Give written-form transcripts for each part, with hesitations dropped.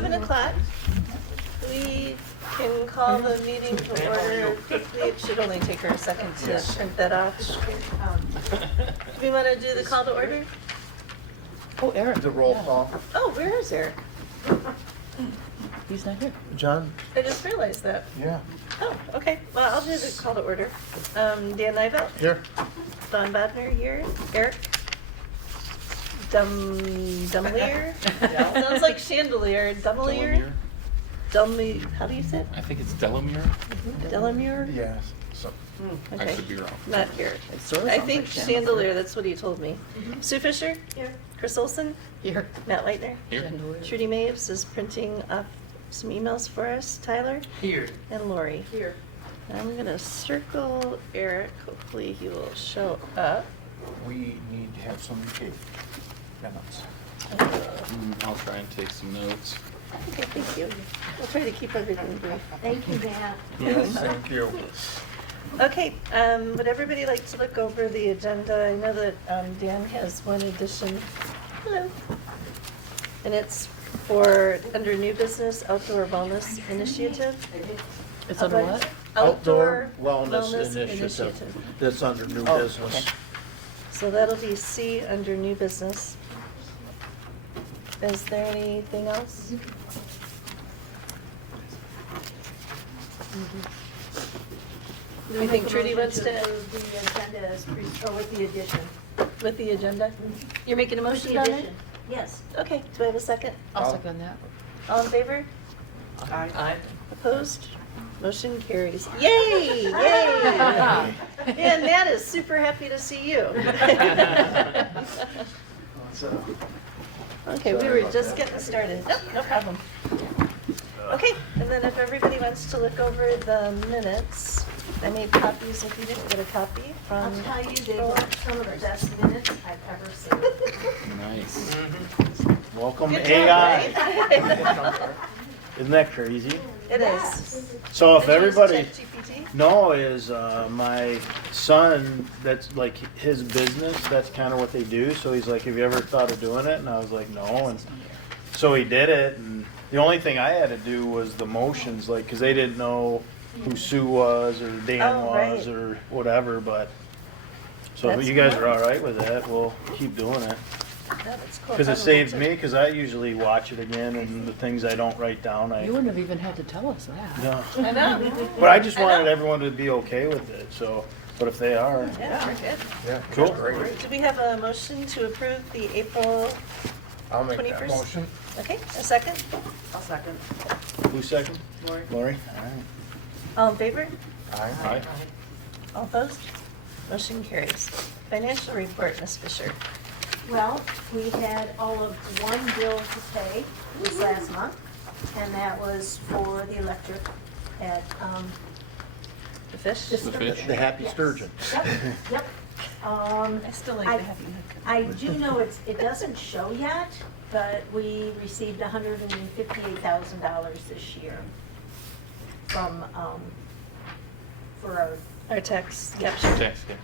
7 o'clock. We can call the meeting to order quickly. It should only take her a second to print that off. Do we want to do the call to order? Oh, Eric. The roll call. Oh, where is Eric? He's not here. John? I just realized that. Yeah. Oh, okay. Well, I'll do the call to order. Dan Nivelt, Here. Don Bodner here, Eric. Dumelier? Sounds like chandelier. Dumelier? How do you say it? I think it's Delamere. Delamere? Yes. So, I Okay. could be wrong. Not here. It sort of I sounds think like chandelier. chandelier, that's what he told me. Sue Fisher? Here. Chris Olson? Here. Matt Leitner? Here. Chandelier. Trudy Maves is printing off some emails for us. Tyler? Here. And Lori? Here. I'm gonna circle Eric. Hopefully he will show up. we need to have some cake. Minutes. I'll try and take some notes. Okay, thank you. We'll try to keep everything brief. Thank you, Matt. Yes, thank you. Okay, would everybody like to look over the agenda? I know that Dan has one addition. Hello. And it's for, under new business, outdoor wellness initiative. It's under what? Outdoor Wellness Initiative. That's under new Oh, business. okay. So that'll be C under new business. Is there anything else? Do we think Trudy wants to, approve the agenda as or with the addition. with the agenda? You're making a With motion the on it? addition. Yes. Okay, do I have a second? I'll second that. All in favor? Aye. Opposed? Motion carries. Yay, yay! And Nat is super happy to see you. So, Okay, we Sorry were about just that. getting started. Nope, no problem. Okay, and then if everybody wants to look over the minutes, I made copies if you didn't get a copy I'll from. tell you, they were some of the best minutes I've ever seen. Nice. welcome Good job, AI. right? Isn't that crazy? It Yes. is. So if Did you use everybody ChatGPT? know is my son, that's like his business, that's kind of what they do. So he's like, have you ever thought of doing it? And I was like, no. And so he did it. And the only thing I had to do was the motions, like, because they didn't know who Sue was or Dan Oh, was right. or whatever. But so if That's you guys cool. are all right with that, we'll keep doing it. Yeah, that's cool. Because it Probably saves too. me, because I usually watch it again, and the things I don't write down, You wouldn't have even had to tell us that. no. I know. But I just I know. wanted everyone to be okay with it, so, but if they are, Yeah, we're good. yeah, cool. Do we have a motion to approve the April, I'll make 21st? that motion. okay, a second? I'll second. Who's second? Lori. Lori? All right. All in favor? Aye. All opposed? Motion carries. Financial report, Ms. Fisher. Well, we had all of one bill to pay this last month, and that was for the electric at, The fish? the The sturgeon. fish? The happy Yes. sturgeon. Yep, yep. I still like I- the happy hook. I do know it doesn't show yet, but we received $158,000 this year from, for our, Our tax capture, Text, yeah.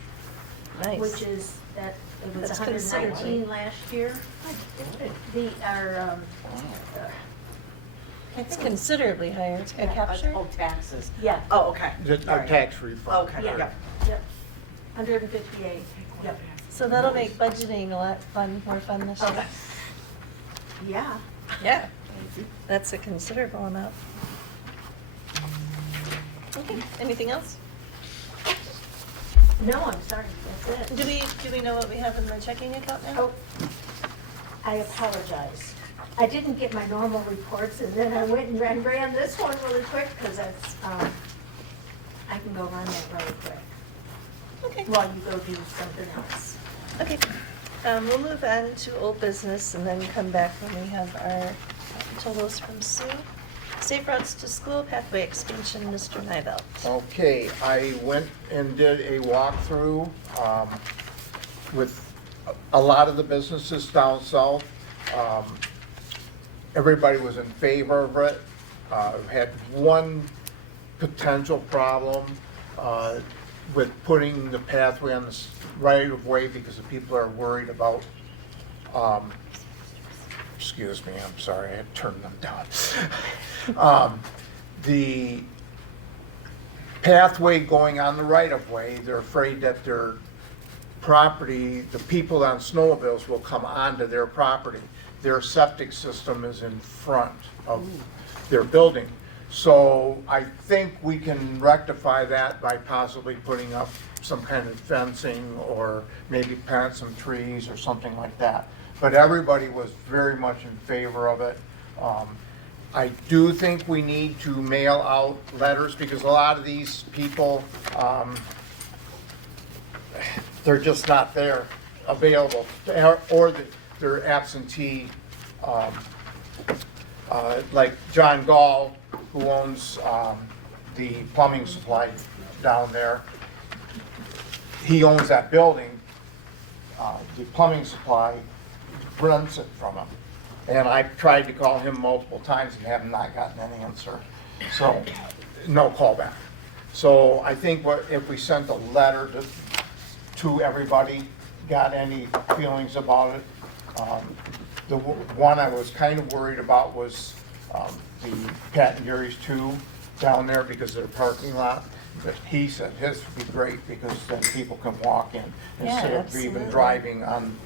nice. which is, that, it was That's 119 considerably. last year. Our, It's considerably higher, a capture? Oh, taxes. yeah, Oh, okay. Just All a right. tax refund. Okay, Yeah. yep. yep, 158, yep. So that'll make budgeting a lot more fun this year. Okay. Yeah. Yeah, that's a considerable amount. Okay, anything else? No, I'm sorry, that's it. Do we know what we have in the checking account now? Oh, I apologize. I didn't get my normal reports, and then I went and ran this one really quick, because that's, I can go run that really quick, Okay. while you go do something else. Okay, we'll move on to old business and then come back when we have our totals from Sue. Safe routes to school pathway expansion, Mr. Nivelt. Okay, I went and did a walkthrough with a lot of the businesses down south. Everybody was in favor of it. Had one potential problem with putting the pathway on the right of way because the people are worried about excuse me, I'm sorry, I had turned them down. The pathway going on the right-of-way, they're afraid that their property, the people on snowmobiles will come onto their property. Their septic system is in front of their building. So I think we can rectify that by possibly putting up some kind of fencing or maybe plant some trees or something like that. But everybody was very much in favor of it. I do think we need to mail out letters because a lot of these people, they're just not there available, or they're absentee. Like John Gall, who owns the plumbing supply down there, he owns that building. The plumbing supply rents it from him. And I've tried to call him multiple times and have not gotten any answer. So, no callback. So I think if we sent a letter to everybody, got any feelings about it. The one I was kind of worried about was the Pat and Gary's too down there because of their parking lot. But he said his would be great because then people can walk in instead of even absolutely. driving on.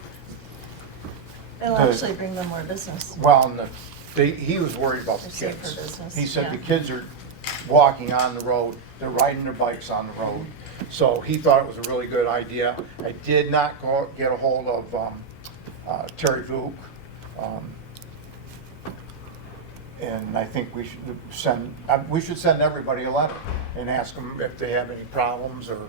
It'll actually bring them more business. Well, he was worried about the Or safer kids. business, He said yeah. the kids are walking on the road, they're riding their bikes on the road. So he thought it was a really good idea. I did not get a hold of Terry Vuk. And I think we should send everybody a letter and ask them if they have any problems or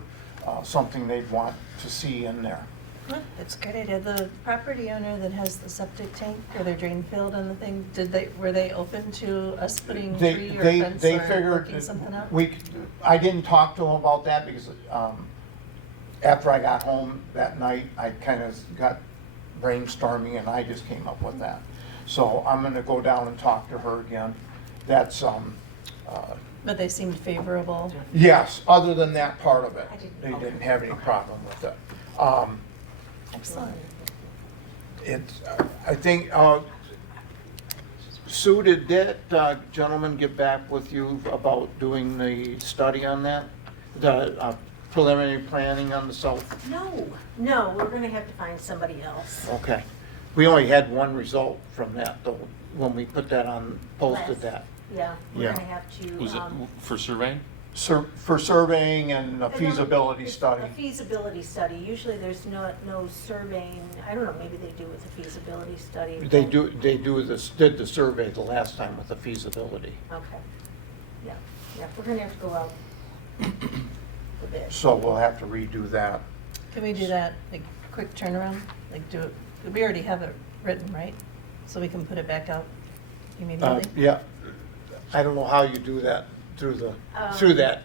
something they'd want to see in there. Huh, It's a good idea. The property owner that has the septic tank or their drain field and the thing, were they open to us putting tree or fence They or figured working something out? I didn't talk to them about that because after I got home that night, I kind of got brainstorming and I just came up with that. So I'm gonna go down and talk to her again. That's, But they seemed favorable. yes, other than that part of it, they didn't have any problem with it. Excellent. It's, I think, Sue, did that gentleman get back with you about doing the study on that? The preliminary planning on the south? No, we're gonna have to find somebody else. Okay. We only had one result from that though, when we put that on, posted Last- that. Yeah, we're Yeah. gonna have to. Was it for surveying? For surveying and a feasibility study. A feasibility study. Usually there's no surveying. I don't know, maybe they do with a feasibility study. They did the survey the last time with the feasibility. Okay. Yeah, we're gonna have to go out for bid. So we'll have to redo that. Can we do that, like, quick turnaround? Like, do it, we already have it written, right? So we can put it back out immediately? Yeah, I don't know how you do that through that.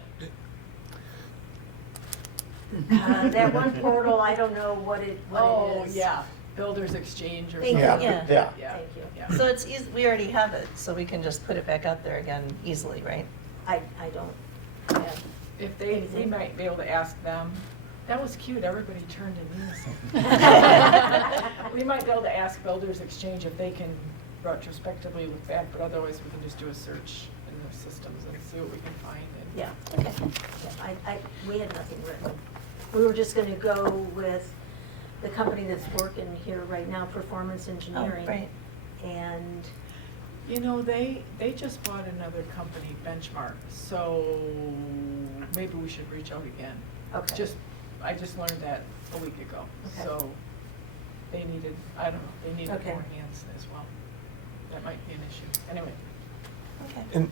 That one portal, I don't know what it Oh, is. yeah, Builders Exchange or Thank something. you. Yeah, Yeah. yeah. Thank you. Yeah. So it's easy, we already have it, so we can just put it back out there again easily, right? I don't, yeah. If we might be able to ask them, that was cute, everybody turned in unison. We might be able to ask Builders Exchange if they can retrospectively look back, but otherwise we can just do a search in their systems and see what we can find. And- Yeah, yeah, we had nothing written. We were just gonna go with the company that's working here right now, Performance Engineering. Oh, right. And, You know, they just bought another company, Benchmark, so maybe we should reach out again. okay. I just learned that a week ago, Okay. so they needed, I don't know, they needed Okay. more hands as well. That might be an issue. Anyway, Okay.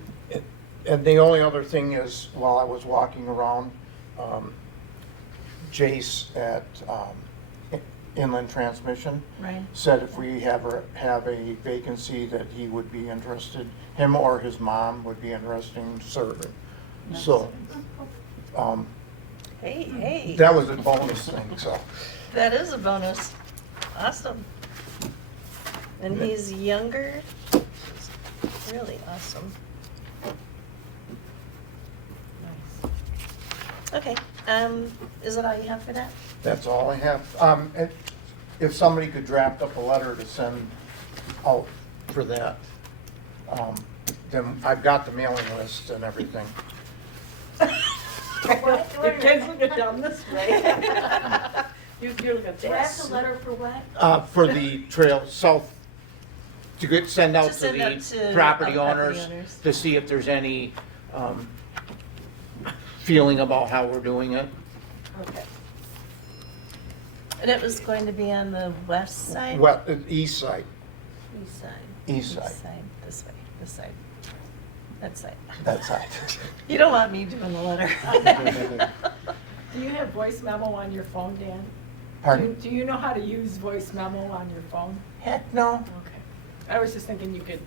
And the only other thing is, while I was walking around, Jace at Inland Transmission Right. said if we have a vacancy that he would be interested, him or his mom would be interested in serving. So, Hey, that was a bonus thing, so. that is a bonus. Awesome. And he's younger, which is really awesome. nice. Okay, is that all you have for that? That's all I have. If somebody could draft up a letter to send out for that. Then I've got the mailing list and everything. Your kids look at down this way. You're looking at Draft this. a letter for what? For the trail south, send out To to send out the to property all owners property owners. to see if there's any feeling about how we're doing it. Okay. And it was going to be on the west side? Well, east side, East side. East side. This way, this side. That side. that side. You don't want me doing the letter. Do you have voice memo on your phone, Dan? Pardon? Do you know how to use voice memo on your phone? Heck, no. Okay. I was just thinking you could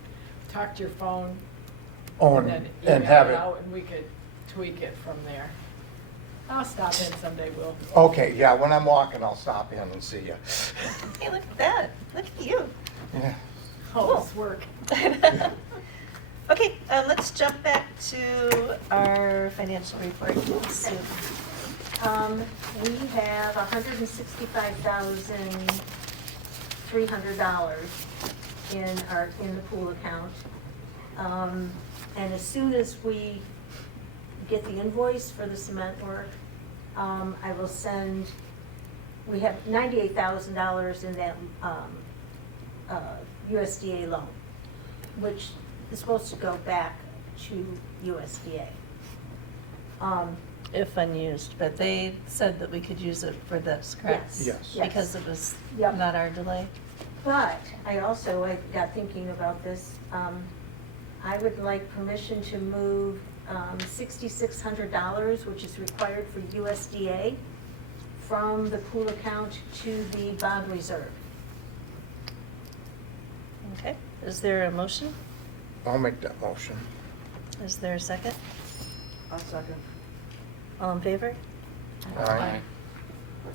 talk to your phone Oh, and then and email have it it, out and we could tweak it from there. I'll stop in someday, Will. okay, yeah, when I'm walking, I'll stop in and see you. Hey, look at that. Look at you. Yeah. Oh, this work. Okay, let's jump back to our financial report. So, We have $165,300 in the pool account. And as soon as we get the invoice for the cement work, I will send, we have $98,000 in that USDA loan, which is supposed to go back to USDA. if unused, but they said that we could use it for this, correct? Yes. Because it was Yep. not our delay? But I got thinking about this, I would like permission to move $6,600, which is required for USDA, from the pool account to the bond reserve. Okay, is there a motion? I'll make that motion. Is there a second? I'll second. All in favor? All right.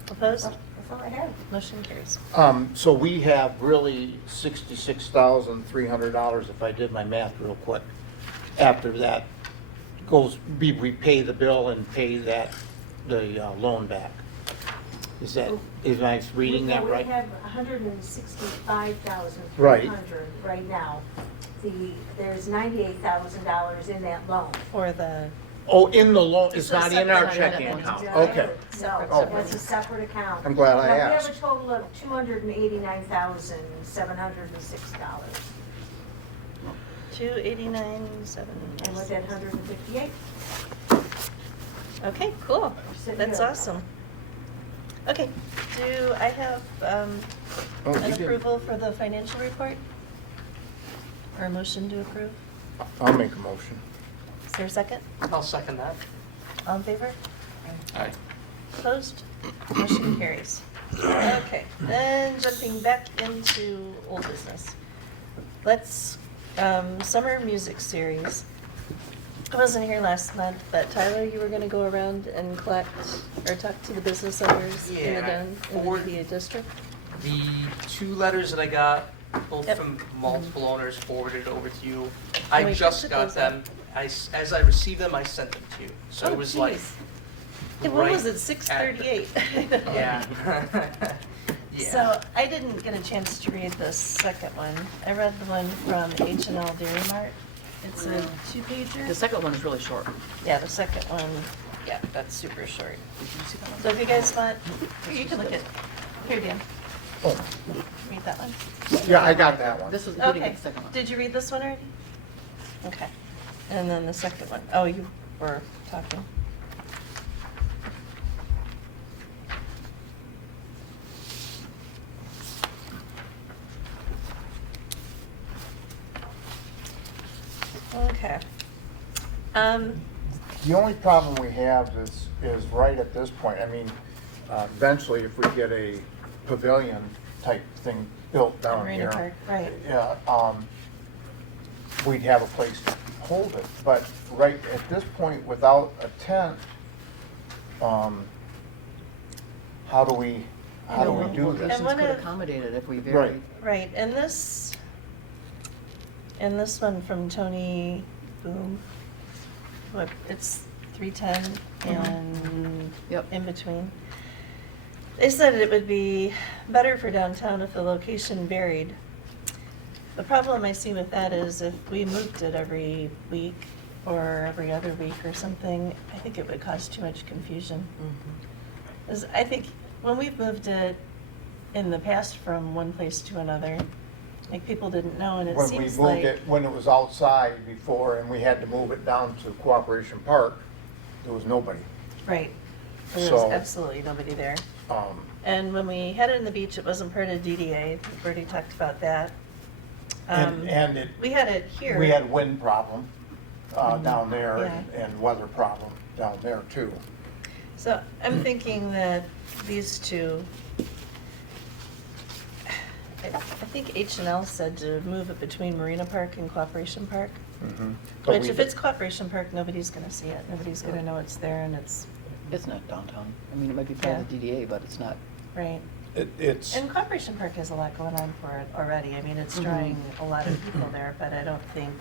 Opposed? That's all I have. Motion carries. So we have really $66,300, if I did my math real quick. After that we repay the bill and pay the loan back. Is I reading that right? We have $165,300 Right. right now. There's $98,000 in that loan. For the, Oh, in the loan, it's It's a not in our separate checking account. account, okay. So, Oh. that's a separate account. I'm glad I Now, asked. we have a total of $289,706. 289,700. And with that 158, Okay, cool. Sitting That's here. awesome. Okay, do I have Oh, you an did. approval for the financial report? Or a motion to approve? I'll make a motion. Is there a second? I'll second that. All in favor? Aye. Opposed? Motion carries. Okay, then jumping back into old business. Let's, summer music series. I wasn't here last month, but Tyler, you were gonna go around and collect, or talk to the business owners in the Yeah, in the forward- DDA district? The two letters that I got, both Yep. from multiple owners, forwarded over to you. Can I we just put got those them. As I received them, I sent them to you. So Oh, it was like. geez. Hey, what was right it, 6:38? Yeah. Yeah. So I didn't get a chance to read the second one. I read the one from H&L Dairy Mart. It's a two-pager. The second one is really short. Yeah, the second one, yeah, that's super short. Did you see that one? So if you guys want, you can look at, here, Dan, Oh, read that one. yeah, I got that one. This was, we didn't Okay, get the second one. did you read this one already? Okay, and then the second one. Oh, you were talking. Okay. The only problem we have is right at this point, I mean, eventually if we get a pavilion type thing built down Marina here. Park, right. Yeah, we'd have a place to hold it, but right at this point, without a tent, how do we do Well, this? Locations one could of- accommodate it if we Right. varied. Right, and this one from Tony Boom, what, it's 310 and Yep. in between. They said it would be better for downtown if the location varied. The problem I see with that is if we moved it every week or every other week or something, I think it would cause too much confusion. 'Cause I think when we've moved it in the past from one place to another, like people didn't know, and it When we seems moved like. it, when it was outside before and we had to move it down to Cooperation Park, there was nobody. Right. There was So- absolutely nobody there. Um, And when we had it in the beach, it wasn't part of DDA. We've already talked about that. And it, We had it here. we had wind problem down there Yeah. and weather problem down there too. So I'm thinking that these two, I think H&L said to move it between Marina Park and Cooperation Park. But Which we- if it's Cooperation Park, nobody's gonna see it. Nobody's gonna know it's there and it's, It's not downtown. I mean, it might be part of the DDA, but it's not. right. It's, And Cooperation Park has a lot going on for it already. I mean, it's Mhm. drawing a lot of people there, but I don't think,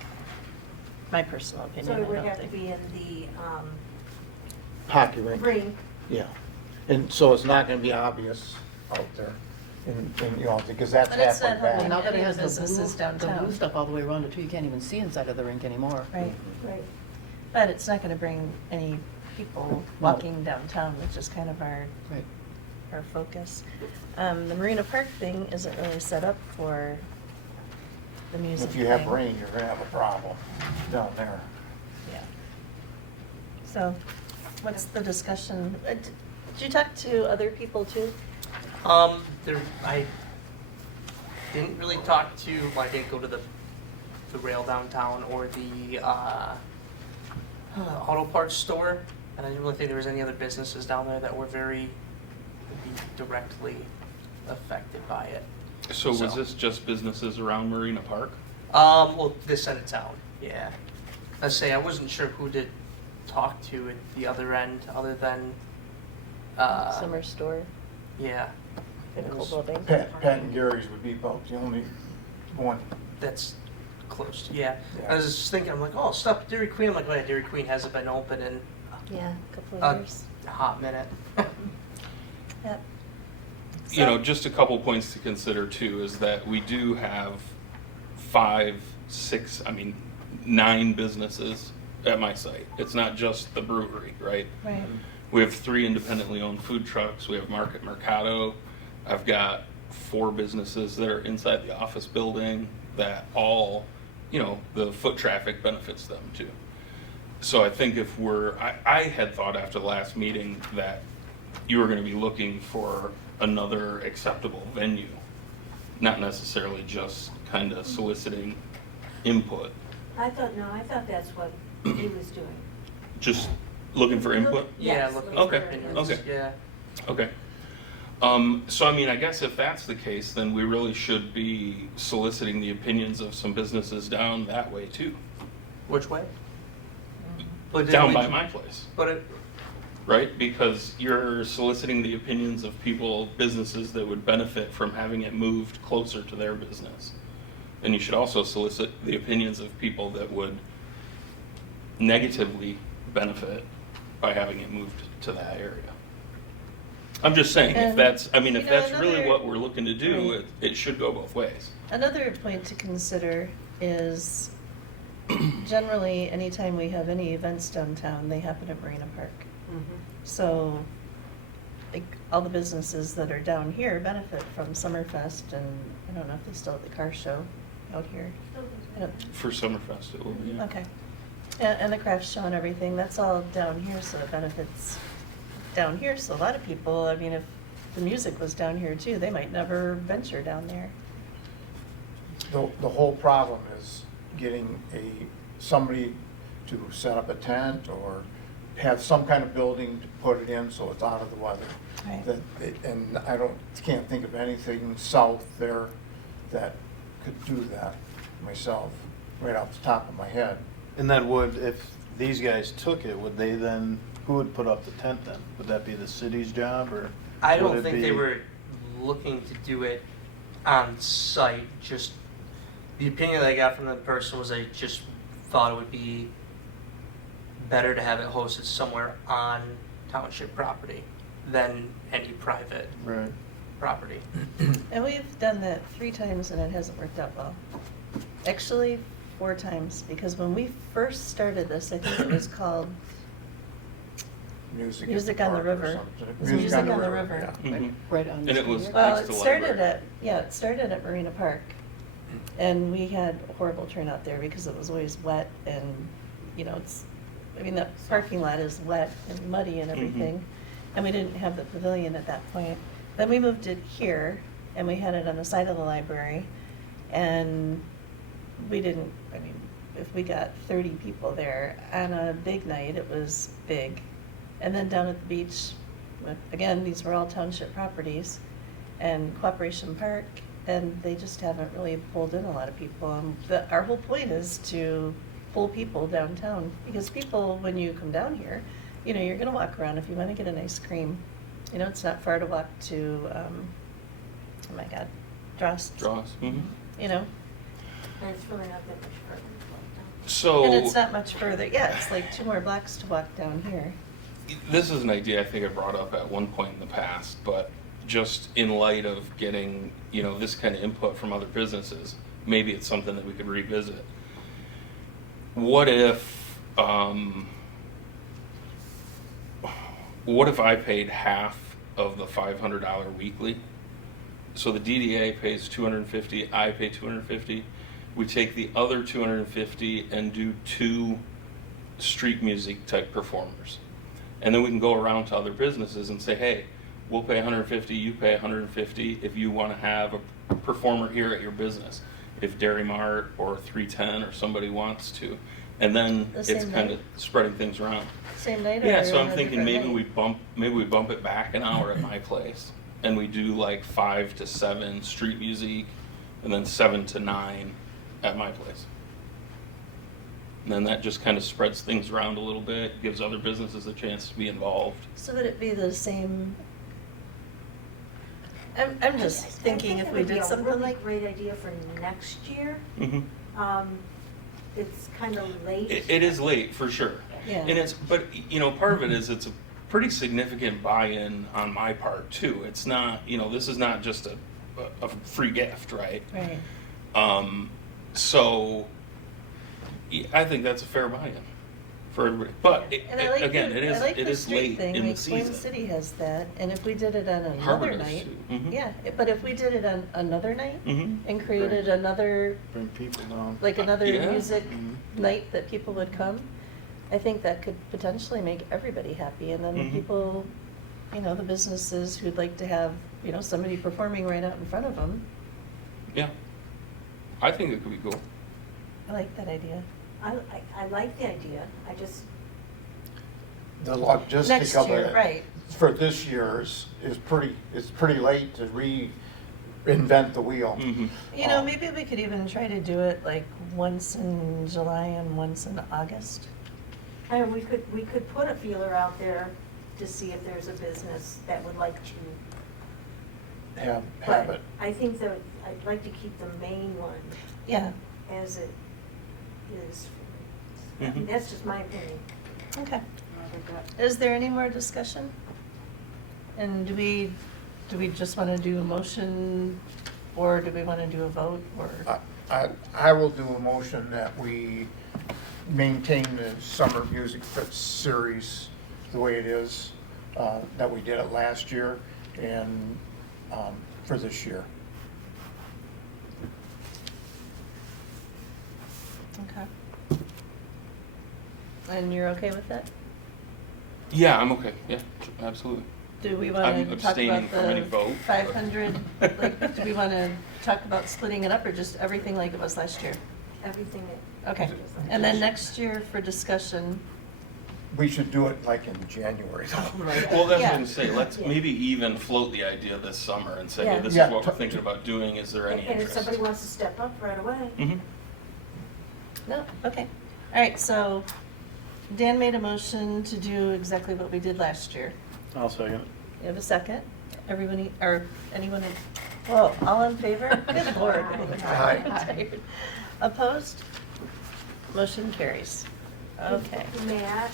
my personal So opinion, it I would don't have to think. be in the hockey rink. ring. Yeah. And so it's not gonna be obvious out there. And, you know, because that's But it's halfway not helping And now back. that it Any has of the businesses the downtown. blue stuff all the way around it too, you can't even see inside of the rink anymore. Right. Right. But it's not gonna bring any people walking downtown, which is kind of our Right. focus. The Marina Park thing isn't really set up for the music If you have thing. rain, you're gonna have a problem down there. Yeah. So, what's the discussion? Did you talk to other people too? I didn't really talk to, well, I didn't go to the rail downtown or the, auto parts store. And I didn't really think there was any other businesses down there that were would be directly affected by it. So was this just businesses around Marina Park? Well, this end of town, yeah. I say, I wasn't sure who to talk to at the other end, other than, Summer store, yeah, Pinnacle was- Building. Pat and Gary's would be about the only one. that's close, yeah. Yeah. I was just thinking, I'm like, oh, stop at Dairy Queen. I'm like, oh yeah, Dairy Queen hasn't been open in Yeah, a couple a of years. hot minute. Yep. You know, just a couple points to consider too is that we do have 9 businesses at my site. It's not just the brewery, right? Right. We have 3 independently owned food trucks. We have Market Mercado. I've got 4 businesses that are inside the office building that all, you know, the foot traffic benefits them too. So I think if I had thought after the last meeting that you were going to be looking for another acceptable venue, not necessarily just kind of soliciting input, I thought that's what he was doing. just looking for input. Yeah, Yes, looking looking for Okay, opinions, okay. yeah. Okay. So I mean, I guess if that's the case, then we really should be soliciting the opinions of some businesses down that way too. Which way? But did Down we- by my place, But it, right? Because you're soliciting the opinions of people, businesses that would benefit from having it moved closer to their business. And you should also solicit the opinions of people that would negatively benefit by having it moved to that area. I'm just saying, if And, that's, I mean, you if know, that's really another- what we're looking to do, Right. it should go both ways. Another point to consider is generally, anytime we have any events downtown, they happen at Marina Park. So, like, all the businesses that are down here benefit from Summerfest, and I don't know if they still have the car show out here. I don't, For Summerfest, it will be. yeah. okay. And the craft show and everything, that's all down here, so it benefits down here. So a lot of people, I mean, if the music was down here too, they might never venture down there. The whole problem is getting somebody to set up a tent or have some kind of building to put it in so it's out of the weather. Right. And I can't think of anything south there that could do that myself, right off the top of my head. And then if these guys took it, would they then, who would put up the tent then? Would that be the city's job, or? I would don't it think be- they were looking to do it on site, just the opinion that I got from the person was they just thought it would be better to have it hosted somewhere on township property than any private Right. property. And we've done that 3 times and it hasn't worked out well. Actually, 4 times, because when we first started this, I think it was called Music Music at on the Park or River. something. It was Music on the River. yeah. Mhm. Right on. And the it was- street. Well, Next it to started library. it started at Marina Park. And we had a horrible turnout there because it was always wet and, you know, the parking lot is wet and muddy and everything. And we didn't have the pavilion at that point. Then we moved it here and we had it on the side of the library. And we didn't, I mean, if we got 30 people there on a big night, it was big. And then down at the beach, again, these were all township properties and Cooperation Park, and they just haven't really pulled in a lot of people. Our whole point is to pull people downtown, because people, when you come down here, you know, you're gonna walk around if you wanna get an ice cream. You know, it's not far to walk to, oh my God, Drost. Draws. Mhm. You know, And it's really not that much further to walk down. So. and it's not much further, yeah, it's like 2 more blocks to walk down here. This is an idea I think I brought up at one point in the past, but just in light of getting, you know, this kind of input from other businesses, maybe it's something that we could revisit. What if I paid half of the $500 weekly? So the DDA pays $250, I pay $250. We take the other $250 and do 2 street music type performers. And then we can go around to other businesses and say, hey, we'll pay $150, you pay $150 if you want to have a performer here at your business. If Dairy Mart or 310 or somebody wants to. And then The it's same kind night? of spreading things around. Same night or Yeah, so on I'm a thinking different maybe night? we bump it back an hour at my place. And we do like 5 to 7 street music and then 7 to 9 at my place. And then that just kind of spreads things around a little bit, gives other businesses a chance to be involved. So would it be the same? I'm just thinking if we did something I think like, it would be a really great idea for next year. Mm-hmm. It's kind of late. It is late for sure. Yeah. And but you know, part of it is it's a pretty significant buy-in on my part too. It's not, you know, this is not just a free gift, right? right, So I think that's a fair buy-in for everybody. But and I like again, the, it I like is the street late thing, in the like Queen season. City has that, and if we did it on Harbor another does night, too. Mhm. yeah, but if we did it on another night Mhm. and created another, Bring people down. like another Yeah. music Mhm. night that people would come, I think that could potentially make everybody happy, and then the Mhm. people, you know, the businesses who'd like to have, you know, somebody performing right out in front of them. Yeah, I think it could be cool. I like that idea. I like the idea, I just, The logistic Next of year, it right. for this year is pretty late to reinvent the wheel. Mhm. You know, maybe we could even try to do it like once in July and once in August. I mean, we could put a feeler out there to see if there's a business that would like to. Have But it. I think that I'd like to keep the main one Yeah, as it is. I mean, Mhm. that's just my opinion. okay. Is there any more discussion? And do we just want to do a motion, or do we want to do a vote, or? I will do a motion that we maintain the summer music series the way it is, that we did it last year and for this year. Okay. And you're okay with that? Yeah, I'm okay. Yeah, absolutely. Do we want I'm to talk abstaining about from any the vote, but- 500? Like, do we want to talk about splitting it up, or just everything like it was last year? Everything that. Okay. And then next year for discussion, We should do it like in January though. Well, that's what Yeah. I'm saying. Let's Yeah. maybe even float the idea this summer and say, hey, Yeah. this Yeah. is what we're thinking about doing. Is there any And if interest? somebody wants to step up right away. Mhm. no, okay. All right, so Dan made a motion to do exactly what we did last year. I'll second. You have a second? Everybody, or anyone, whoa, all in favor? Good Lord. Aye. I'm tired. Opposed? Motion carries. Okay. Matt,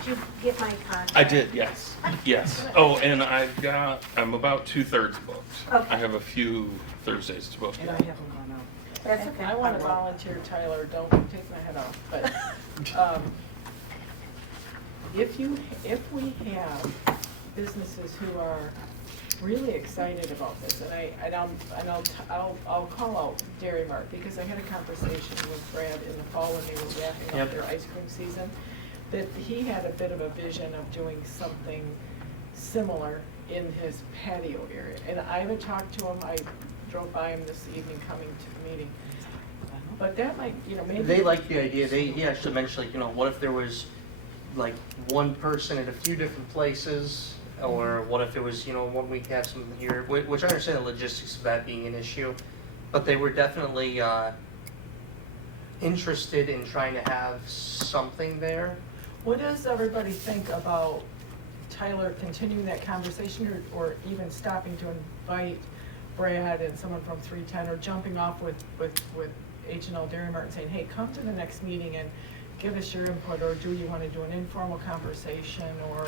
Did you get my contact? I did, yes, yes. Oh, and I'm about 2/3 booked. Okay. I have a few Thursdays to book. And I haven't gone out. That's okay. I want to volunteer, Tyler, don't take my head off, but, if we have businesses who are really excited about this, and I'll call out Dairy Mart, because I had a conversation with Brad in the fall when they were wrapping up Yep. their ice cream season, that he had a bit of a vision of doing something similar in his patio area. And I haven't talked to him, I drove by him this evening coming to the meeting. But that might, maybe. They like the idea. He actually mentioned, like, what if there was like one person at a few different places, or what if it was, 1 week have something here, which I understand the logistics of that being an issue, but they were definitely interested in trying to have something there. What does everybody think about Tyler continuing that conversation, or even stopping to invite Brad and someone from 310, or jumping off with H&L Dairy Mart and saying, hey, come to the next meeting and give us your input, or do you want to do an informal conversation, or,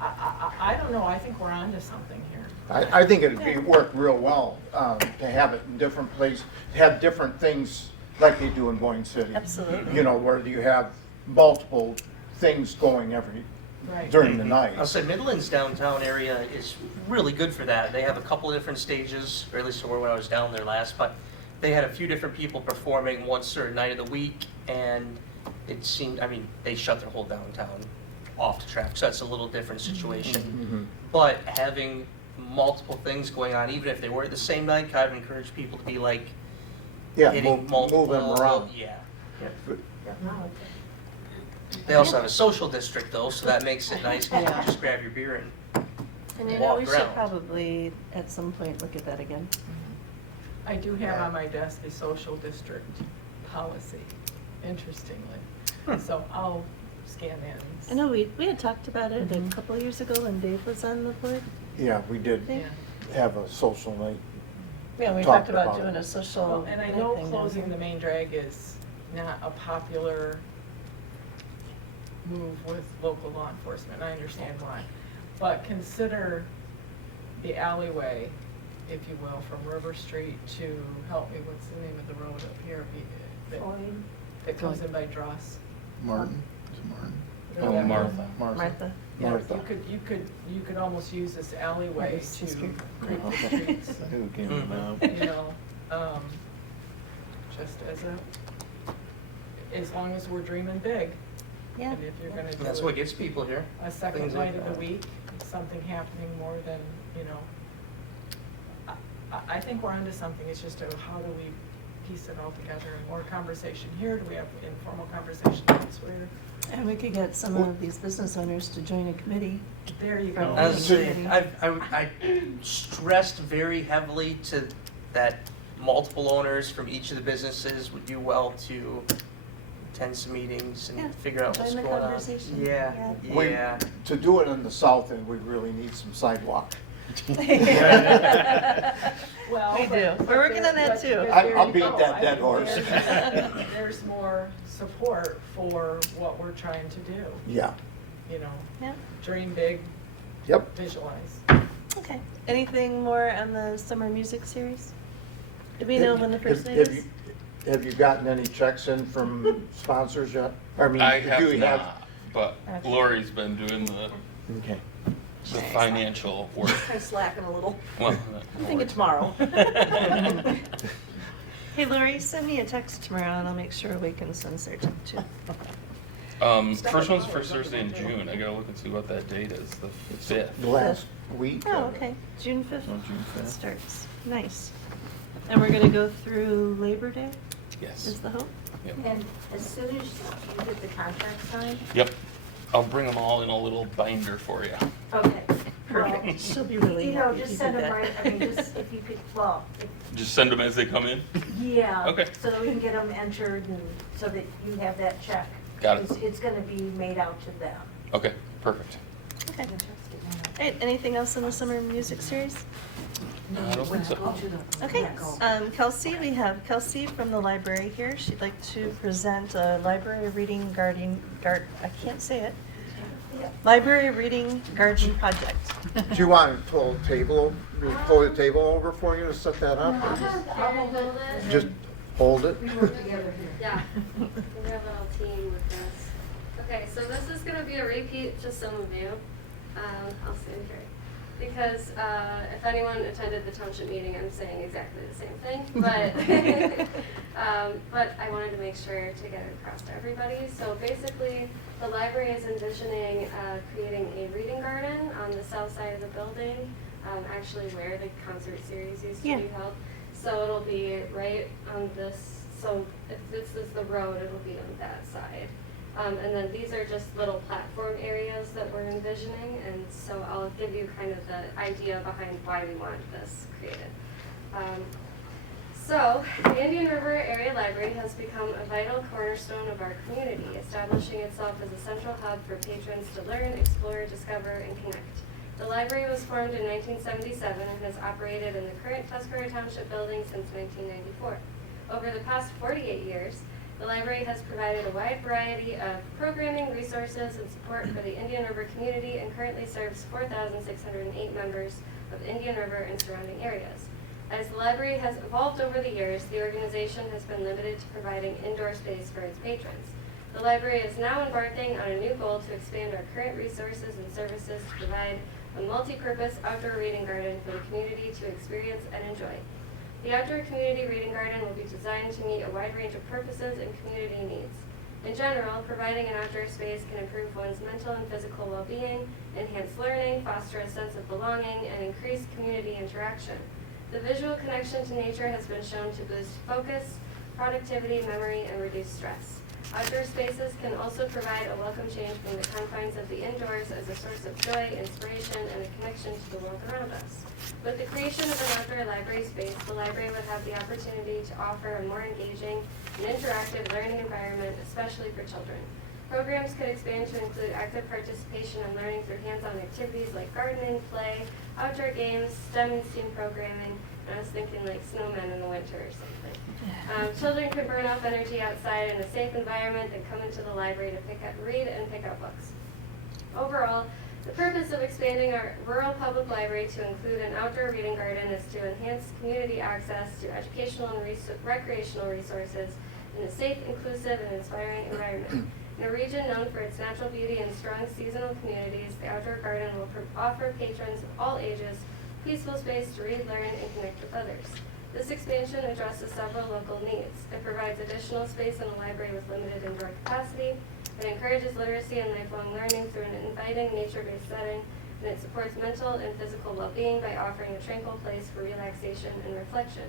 I don't know, I think we're onto something here. I think it'd work real well to have it in different places, have different things like they do in Boyne City. Absolutely. Where you have multiple things going Right. during the night. I'll say Midland's downtown area is really good for that. They have a couple of different stages, or at least when I was down there last, but they had a few different people performing one certain night of the week, and it seemed, they shut their whole downtown off to traffic, so that's a little different situation. Mhm. But having multiple things going on, even if they were the same night, kind of encourage people to be like Yeah, hitting multiple. move them around. Yeah. No, They also have a social district though, so that makes it nice, because you can just grab your beer and And walk we should around. probably at some point look at that again. I do have on my desk a social district policy, interestingly. So I'll scan that. I know we had talked about it Mhm. a couple of years ago when Dave was on the board. Yeah, we did Yeah. have a social night. Yeah, we Talked talked about about doing it. a social. Well, and I night know thing down closing here. the main drag is not a popular move with local law enforcement, I understand why. But consider the alleyway, if you will, from River Street to, help me, what's the name of the road up here? Floyd. That comes in by Dross. Martin, is it Martin? Oh, Yeah. Martha. Martha. Yeah, Martha. you could almost use this alleyway Martha's to sister. create the Okay. streets. Who came Mhm. up? Just as long as we're dreaming big. Yeah. And if you're gonna do that's it what gets people here. a second Things like night of that. the week, something happening more than, I think we're onto something. It's just how do we piece it all together, and more conversation here? Do we have informal conversation elsewhere? And we could get some of these business owners to join a committee. There you Right. go. As I say, Committee. I stressed very heavily to that multiple owners from each of the businesses would do well to attend some meetings Yeah, and figure out what's join the going on. conversation. Yeah, We- yeah. To do it in the south end, we really need some sidewalk. Well, We do. but We're working there- on that but- too. but I- there I'll you beat go. that I dead mean, horse. There's more support for what we're trying to do, Yeah. Yeah, dream big, Yep. visualize. okay. Anything more on the summer music series? Do we know when the first night Have is? Have you gotten any checks in from sponsors yet? I mean, I do have you not, but Lori's been doing the Okay. financial work. I'm slacking a little. Well, I'm thinking tomorrow. Hey Lori, send me a text tomorrow and I'll make sure we can send Sergeant too. First one's the first Thursday in June. I gotta look and see what that date is, the 5th. The last week. Oh, of it. okay, June 5th. Oh, June 5th. Starts, nice. And we're gonna go through Labor Day, Yes. is the hope? Yep. And as soon as you get the contract signed, Yep. I'll bring them all in a little binder for you. okay. Perfect, she'll be really You know, happy if just you send did them that. right, I mean, just if you could, well, Just send them as they come in? yeah. Okay. So that we can get them entered and so that you have that check. Got it. It's gonna be made out to them. Okay, perfect. Okay. All right, anything else in the summer music series? I don't think so. Okay, Kelsey, we have Kelsey from the library here. She'd like to present a library reading I can't say it. Library Reading Garden Project. Do you want to pull the table over for you to set that up? or Just hold it? Yeah, we have a little team with this. Okay, so this is gonna be a repeat to some of you. I'll stand here. Because if anyone attended the township meeting, I'm saying exactly the same thing, but I wanted to make sure to get it across to everybody. So basically, the library is envisioning creating a reading garden on the south side of the building, actually where the concert series used to be held. So it'll be right on this, so if this is the road, it'll be on that side. And then these are just little platform areas that we're envisioning, and so I'll give you kind of the idea behind why we want this created. So, the Indian River Area Library has become a vital cornerstone of our community, establishing itself as a central hub for patrons to learn, explore, discover, and connect. The library was formed in 1977 and has operated in the current Tuscarora Township building since 1994. Over the past 48 years, the library has provided a wide variety of programming, resources, and support for the Indian River community and currently serves 4,608 members of Indian River and surrounding areas. As the library has evolved over the years, the organization has been limited to providing indoor space for its patrons. The library is now embarking on a new goal to expand our current resources and services to provide a multi-purpose outdoor reading garden for the community to experience and enjoy. The outdoor community reading garden will be designed to meet a wide range of purposes and community needs. In general, providing an outdoor space can improve one's mental and physical well-being, enhance learning, foster a sense of belonging, and increase community interaction. The visual connection to nature has been shown to boost focus, productivity, memory, and reduce stress. Outdoor spaces can also provide a welcome change from the confines of the indoors as a source of joy, inspiration, and a connection to the world around us. With the creation of an outdoor library space, the library would have the opportunity to offer a more engaging and interactive learning environment, especially for children. Programs could expand to include active participation and learning through hands-on activities like gardening, play, outdoor games, STEM and STEAM programming, and I was thinking like snowmen in the winter or something. Children could burn off energy outside in a safe environment and come into the library to read and pick up books. Overall, the purpose of expanding our rural public library to include an outdoor reading garden is to enhance community access to educational and recreational resources in a safe, inclusive, and inspiring environment. In a region known for its natural beauty and strong seasonal communities, the outdoor garden will offer patrons of all ages peaceful space to read, learn, and connect with others. This expansion addresses several local needs. It provides additional space in a library with limited indoor capacity. It encourages literacy and lifelong learning through an inviting, nature-based setting, and it supports mental and physical well-being by offering a tranquil place for relaxation and reflection.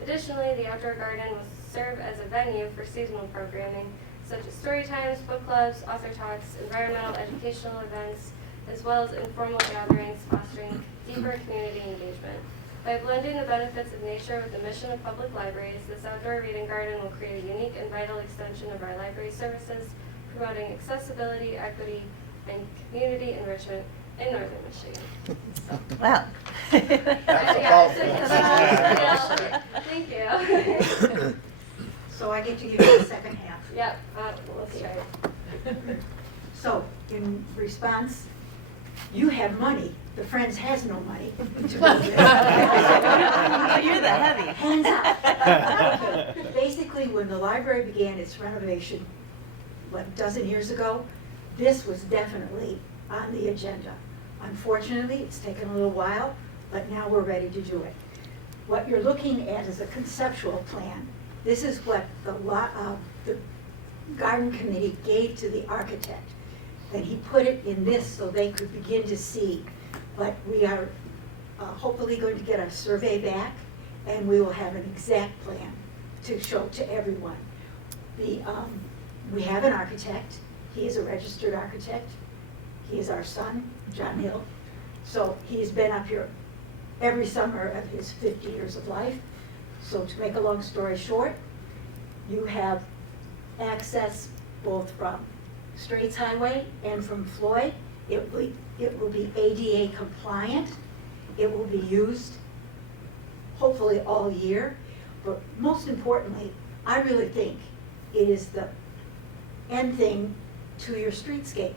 Additionally, the outdoor garden will serve as a venue for seasonal programming, such as story times, book clubs, author talks, environmental educational events, as well as informal gatherings fostering deeper community engagement. By blending the benefits of nature with the mission of public libraries, this outdoor reading garden will create a unique and vital extension of our library services, promoting accessibility, equity, and community enrichment in northern Michigan. So. Wow. Thank you. So I get to give you the second half. Yep, let's try it. So, in response, you have money, the Friends has no money. Oh, you're the heavy. Hands up. Okay. Basically, when the library began its renovation, what, a dozen years ago, this was definitely on the agenda. Unfortunately, it's taken a little while, but now we're ready to do it. What you're looking at is a conceptual plan. This is what the garden committee gave to the architect. Then he put it in this so they could begin to see. But we are hopefully going to get a survey back, and we will have an exact plan to show to everyone. We have an architect. He is a registered architect. He is our son, John Hill. So he's been up here every summer of his 50 years of life. So to make a long story short, you have access both from Straits Highway and from Floyd. It will be ADA compliant. It will be used hopefully all year. But most importantly, I really think it is the end thing to your streetscape.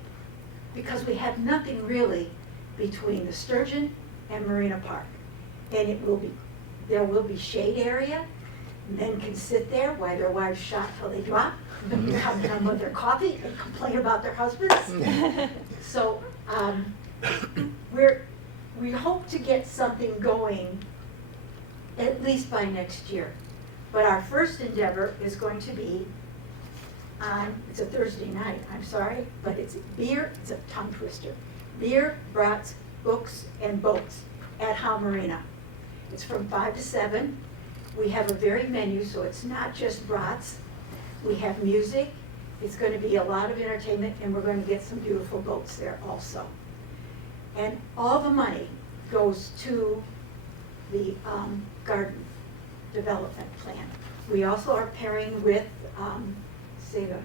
because we have nothing really between the Sturgeon and Marina Park. And there will be shade area. Men can sit there while their wives shop till they drop, come down with their coffee and complain about their husbands. So, we hope to get something going at least by next year. But our first endeavor is going to be it's a Thursday night, I'm sorry, but it's a tongue twister. Beer, brats, books, and boats at Howe Marina. It's from 5 to 7. We have a varied menu, so it's not just brats. We have music. It's going to be a lot of entertainment, and we're going to get some beautiful boats there also. And all the money goes to the garden development plan. We also are pairing with, SEGA.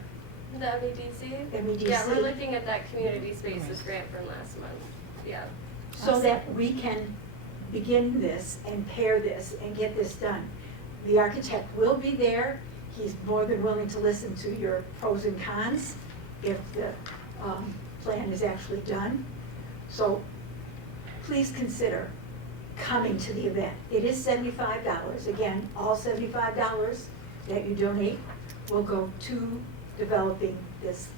The MEDC? MEDC. Yeah, we're looking at that community spaces grant from last month. Yeah. So that we can begin this and pair this and get this done. The architect will be there. He's more than willing to listen to your pros and cons if the plan is actually done. So please consider coming to the event. It is $75. Again, all $75 that you donate will go to developing this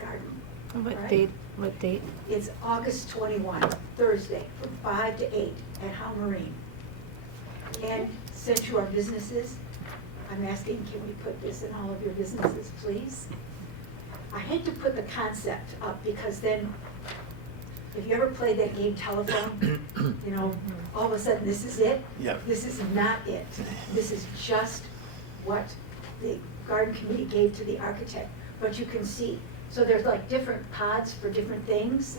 garden. What Right. date? What date? It's August 21, Thursday, from 5 to 8 at Howe Marine. And since you are businesses, I'm asking, can we put this in all of your businesses, please? I hate to put the concept up because then, if you ever played that game telephone, you know, all of a sudden this is it. Yep. This is not it. This is just what the garden committee gave to the architect. But you can see, so there's like different pods for different things.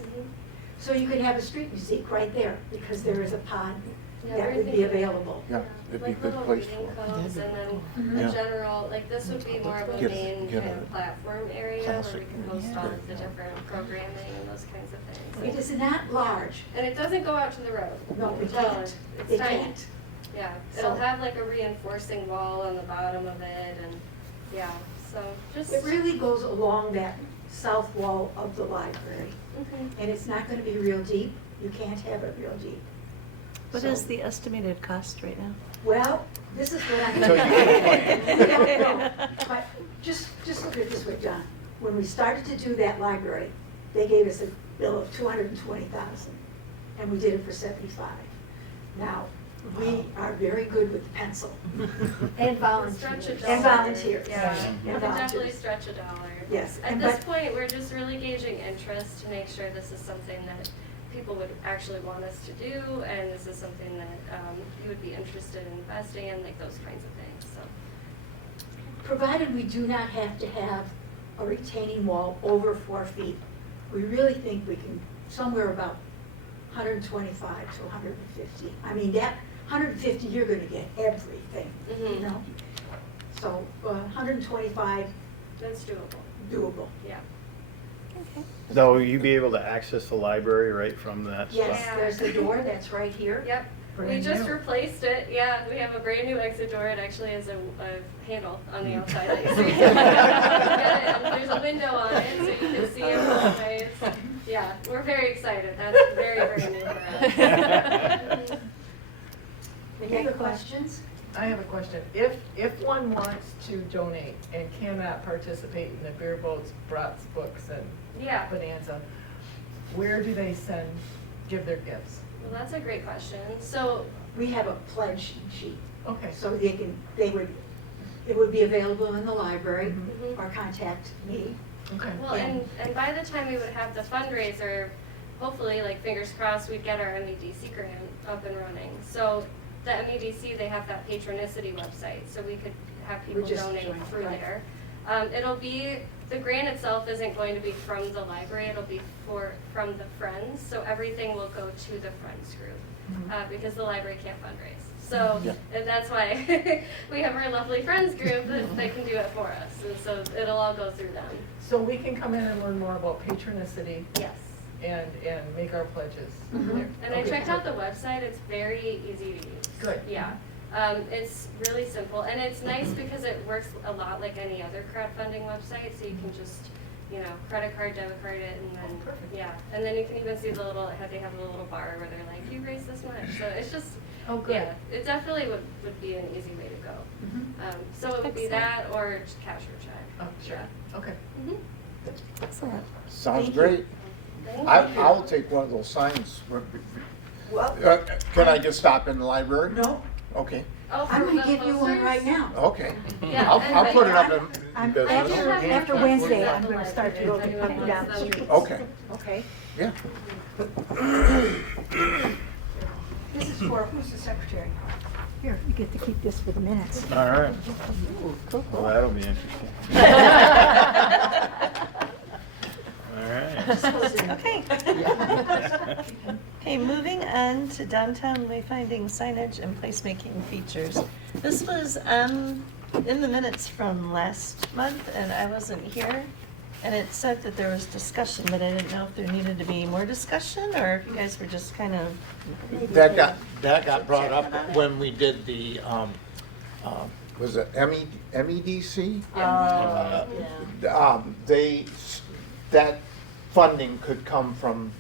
So you could have a street music right there because there is a pod Yeah, that we're would be thinking- available. Yeah, it'd be a Like good little place reading for it. codes and then Mhm. a Yeah. general, like this would be more of a Get- main get kind a of platform area where we classic can host all of the yeah. different programming and those kinds of It things. is not large. And it doesn't go out to the road. No, it Well, can't. It's It tiny. can't. Yeah, So- it'll have like a reinforcing wall on the bottom of it and, yeah, so just. It really goes along that south wall of the library. Mhm. And it's not gonna be real deep. You can't have it real deep. What So- is the estimated cost right now? Well, this is what I'm. Until you get the We don't know. But just look at it this way, John. When we started to do that library, they gave us a bill of $220,000, and we did it for 75. Now, we are very good with the pencil. And volunteers. Stretch a And dollar. volunteers. Yeah, And we can definitely volunteers. stretch a dollar. Yes, At and this but- point, we're just really gauging interest to make sure this is something that people would actually want us to do, and this is something that you would be interested in investing in, like those kinds of things, so. Provided we do not have to have a retaining wall over 4 feet, we really think we can, somewhere about 125 to 150. I mean, that 150, you're gonna get everything, you Mhm. know? So 125, That's doable, doable. yeah. Okay. Though you be able to access the library right from that spot? Yes, there's the door, that's right here. Yep, we Brand just new. replaced it, yeah, we have a brand new exit door, it actually has a handle on the outside that you see. There's a window on it, so you can see it both ways. Yeah, we're very excited, that's very, very new for us. Any other questions? I have a question. If one wants to donate and cannot participate in the beer boats, brats, books, and Yeah. Bonanza, where do they give their gifts? Well, that's a great question. So, We have a pledge sheet, Okay. so it would be available in the library Mhm. or contact me. Okay. well, Yeah. and by the time we would have the fundraiser, hopefully, like fingers crossed, we'd get our MEDC grant up and running. So the MEDC, they have that patronicity website, so we could have people just donate join, through right. there. It'll be, the grant itself isn't going to be from the library, it'll be from the Friends, so everything will go to the Friends group, Mhm. because the library can't fundraise. So, Yeah. and that's why we have our lovely Friends group that they can do it for us, and so it'll all go through them. So we can come in and learn more about patronicity Yes. and make our pledges. Mhm. there. And I Okay. checked out the website, it's very easy to use. Good. Yeah, it's really simple, and it's nice because it works a lot like any other crowdfunding website, so you can just you know, credit card, debit card it, and then, perfect. yeah. And then you can even see the little, they have a little bar where they're like, you raised this much. So it's just, Oh, good. yeah, it definitely would be an easy way to go. Mhm. So it would be that or just cash or check. Oh, sure, okay. Mhm. Excellent. Sounds Thank you. great. Thank you. I'll take one of those signs. Well, Can I just stop in the library? no, Okay, Oh, I'm for gonna the give you one posters? right now. okay. Yeah, I'll and put it up then- in business. After Wednesday, I'm gonna start to go up and down the street. Okay, Okay. yeah. This is for, who's the secretary? Here, you get to keep this for the minutes. All right. Cool, Well, cool. that'll be interesting. All right. Okay. Okay, moving on to downtown wayfinding signage and placemaking features. This was in the minutes from last month, and I wasn't here. And it said that there was discussion, but I didn't know if there needed to be more discussion, or if you guys were just kind of, That got brought up when we did the, was it MEDC? That funding could come from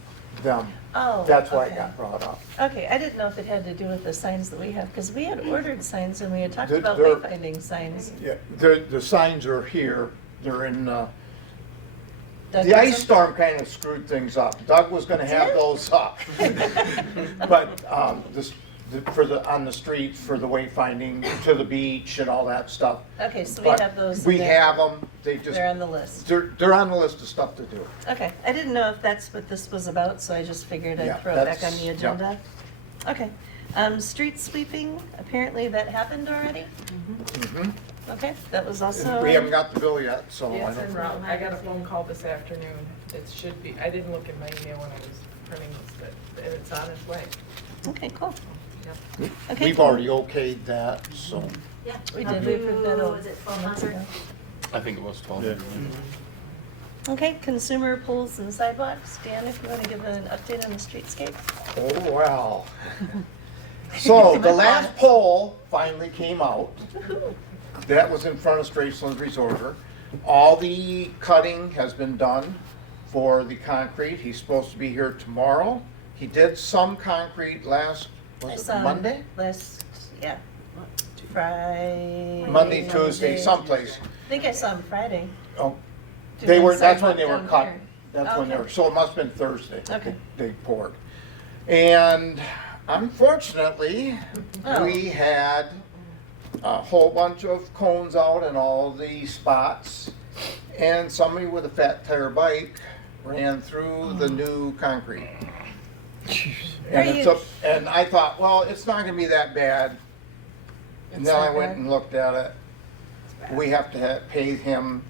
them. oh. That's why it okay. got brought up. Okay, I didn't know if it had to do with the signs that we have, because we had ordered signs and we had talked They're- about they're- wayfinding signs. Yeah, the signs are here, they're in, Doug the ice doesn't- storm kind of screwed things up. Doug was gonna have Did? those up. But, on the streets, for the wayfinding, to the beach and all that stuff. Okay, so we But have those. We and they're- have them, they just, They're on the list. they're on the list of stuff to do. Okay, I didn't know if that's what this was about, so I just figured Yeah, I'd throw it back on that's- the yeah. agenda. Okay, street sweeping, apparently that happened already? Mhm. Okay, that was also. We haven't got the bill yet, so I Yeah, it's en don't. route. I got a phone call this afternoon. It should be, I didn't look in my email when I was printing this, but it's on its way. Okay, cool. Yep. Okay, We've cool. already okayed that, so. Yeah. We did, we approved that Was it 12 months 1200? ago. I think it was 12. Yeah. Okay, consumer pools and sidewalks. Dan, if you want to give an update on the streetscape? Oh, well. So the last poll finally came out. That was in front of Straceland's Resorter. All the cutting has been done for the concrete. He's supposed to be here tomorrow. He did some concrete last, I was saw it him Monday? Last, yeah, Friday. Monday, Tuesday, someplace. I think I saw him Friday. Oh, Doing they were, that's when they sidewalk were down cutting. here. That's when they Okay. were, so it must have been Thursday. Okay. They poured. And unfortunately, Oh. we had a whole bunch of cones out in all the spots. And somebody with a fat tire bike ran through the new concrete. And Are it's you- up, and I thought, well, it's not gonna be that bad. And It's then I not went bad? and looked at it. We have to pay him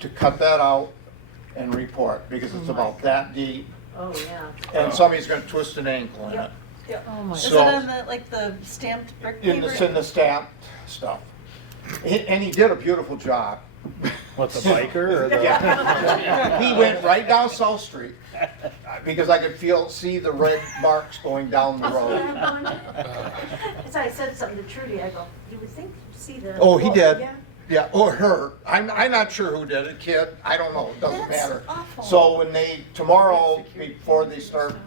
to cut that out and report, because it's about that deep. Oh, yeah. And somebody's gonna twist an ankle in it. Oh my. Is it So- on the, like the stamped brick paper? It's in the stamped stuff. And he did a beautiful job. What, the biker or the? Yeah. He went right down South Street, because I could see the red marks going down the road. So I said something to Trudy, I go, you would think, see the. Oh, he did. Yeah. Yeah, or her. I'm not sure who did it, kid. I don't know, it doesn't That's matter. awful. So tomorrow,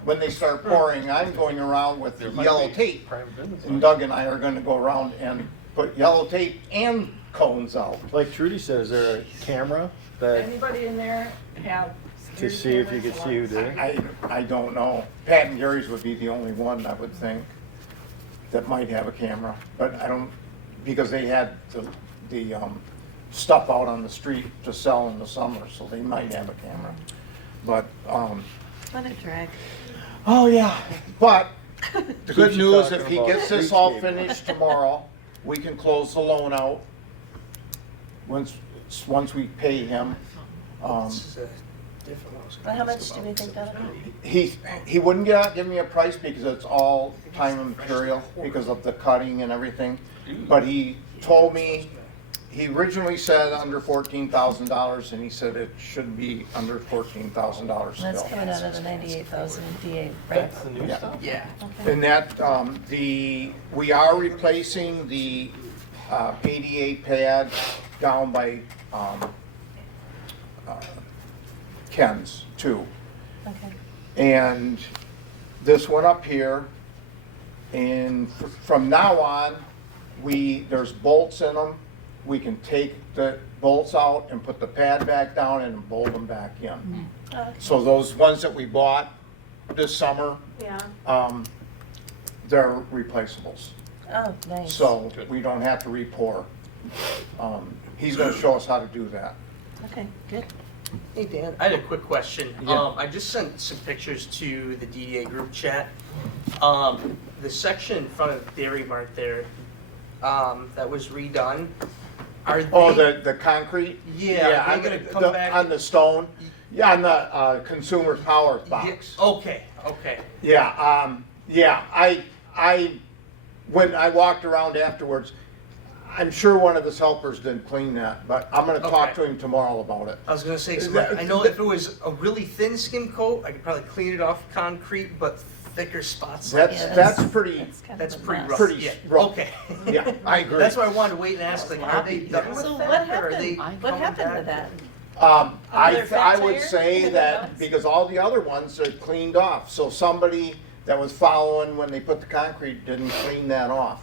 when they start pouring, I'm going around with There might yellow be tape. private business. And Doug and I are gonna go around and put yellow tape and cones out. Like Trudy said, is there a camera that, Anybody in there have to security see if you cameras? could see who did it? I don't know. Pat and Gary's would be the only one, I would think, that might have a camera. But I don't, because they had the stuff out on the street to sell in the summer, so they might have a camera. But, What a drag. oh yeah, but the good Keeps you news, talking if he about gets this all streetscape. finished tomorrow, we can close the loan out once we pay him. Well, how much do we think that'll be? He wouldn't give me a price because it's all time and material because of the cutting and everything. But he told me, he originally said under $14,000 and he said it should be under $14,000 That's still. coming out of the 98,000 DA, right? That's the new Yeah. stuff? Yeah. Okay. And that, we are replacing the ADA pad down by Ken's too. Okay. And this went up here, and from now on, there's bolts in them. We can take the bolts out and put the pad back down and bolt them back in. Okay. So those ones that we bought this summer, Yeah. they're replaceables. Oh, nice. So we don't have to re-pour. He's gonna show us how to do that. Okay, good. Hey, Dan. I had a quick question. Yeah. I just sent some pictures to the DDA group chat. The section in front of Dairy Mart there, that was redone. Are they? Oh, the concrete? Yeah, are I'm they gonna come the- back? On the stone? Yeah, on the consumer power box. Okay. Yeah, when I walked around afterwards, I'm sure one of his helpers didn't clean that, but I'm gonna talk Okay. to him tomorrow about it. I was gonna say, 'cause I know if it was a really thin skim coat, I could probably clean it off concrete, but thicker spots. like That's, that, that's pretty, Kind of That's a pretty mess. rough. pretty Yeah. rough. Okay. Yeah, I agree. That's why I wanted to wait and ask, like, are they done with So that, what or are they happened? What coming happened to back? that? Another fat I would tire? say that because all the other ones are cleaned off, so somebody that was following when they put the concrete didn't clean that off.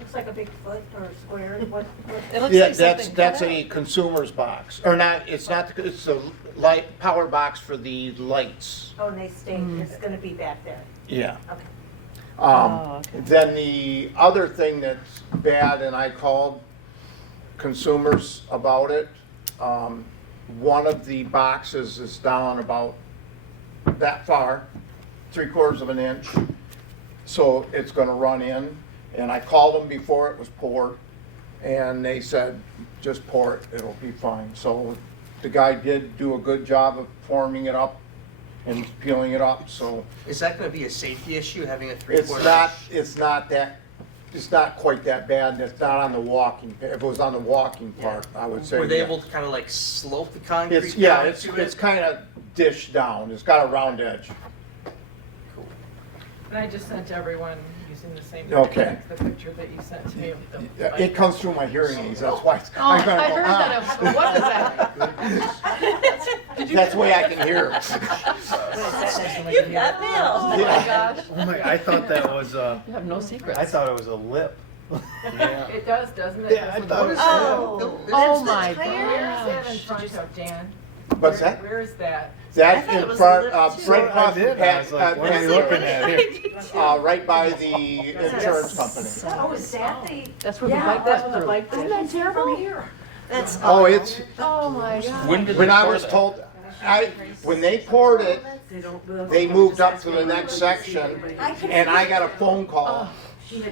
Looks like a big foot or square, what? It looks Yeah, like something that's cut a out. consumer's box, or not, it's not, it's a light, power box for the lights. Oh, and they stay, it's gonna be back there. Yeah. Okay. Oh, okay. Then the other thing that's bad, and I called consumers about it, one of the boxes is down about that far, 3/4 of an inch, so it's gonna run in. And I called them before it was poured, and they said, just pour it, it'll be fine. So the guy did do a good job of forming it up and peeling it up, so Is that gonna be a safety issue, having a it's 3/4? it's not quite that bad. It's not on the walking, if it was on the walking part, I would say. Were they yeah. able to kind of like slope the concrete It's, yeah, down it's to it? kind of dished down. It's got a round edge. And I just sent everyone using the same. Okay. The picture that you sent to me. of the Yeah, bike. it comes through my hearing aids, that's why. Oh, I'm gonna I go, heard "Ah." that. What was that? That's the way I can hear it. You got mail. Oh my Yeah. gosh. Oh my, I thought that was You have no secrets. I thought it was a lip. Yeah. It does, doesn't it? Yeah, I Doesn't thought it? it Oh. Oh my Where is that in gosh. front of, Dan? What's that? Where is that? I That's thought it in was front, a lip, too. right I across from did, I was like, what are you looking at here? right by the insurance company. Oh, is that the? That's where the Yeah, bike that's went where the through. bike Isn't that terrible? That's Oh, it's, Oh my god. When did when they I pour was that? told, when they poured it, they moved up to the next section, and I got a phone call